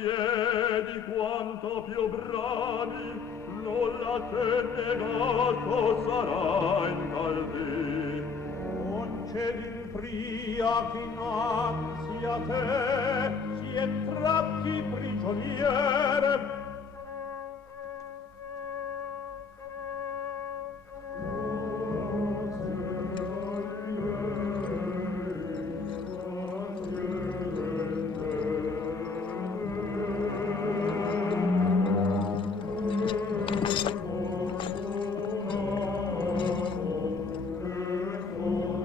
chiedi quanto più bravi, nulla te negato sarà in calvi. Non c'è d'infria che innanzi a te si entratti prigioniere.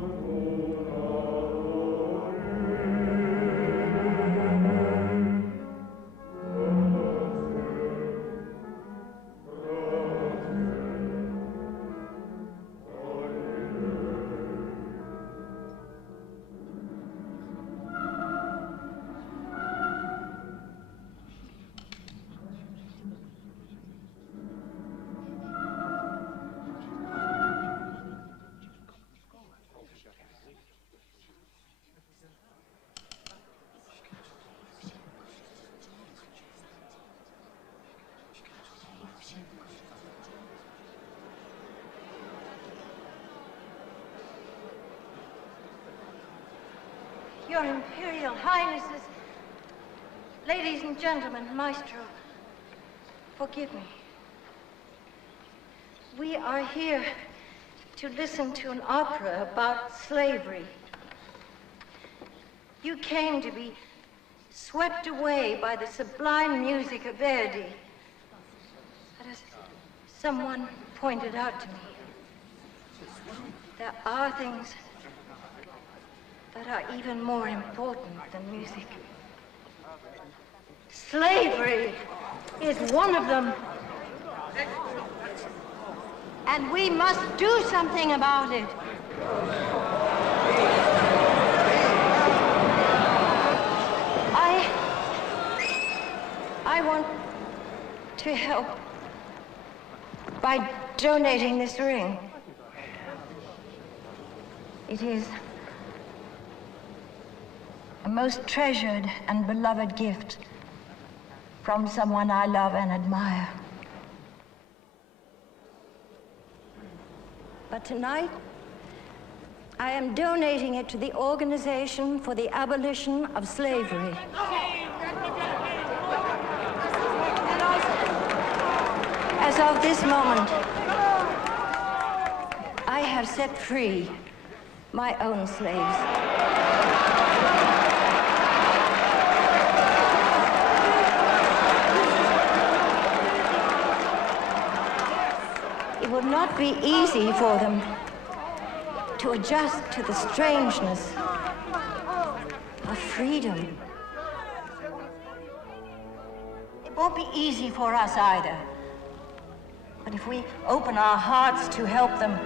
Oh, Your Imperial Highnesses, ladies and gentlemen, Maestro, forgive me. We are here to listen to an opera about slavery. You came to be swept away by the sublime music of Verdi. But as someone pointed out to me, there are things that are even more important than music. Slavery is one of them. And we must do something about it. I want to help by donating this ring. It is a most treasured and beloved gift from someone I love and admire. But tonight, I am donating it to the Organization for the Abolition of Slavery. As of this moment, I have set free my own slaves. It would not be easy for them to adjust to the strangeness of freedom. It won't be easy for us either. But if we open our hearts to help them,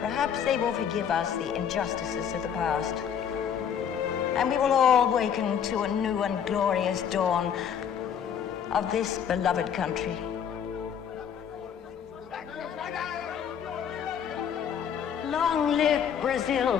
perhaps they will forgive us the injustices of the past. And we will all awaken to a new and glorious dawn of this beloved country. Long live Brazil!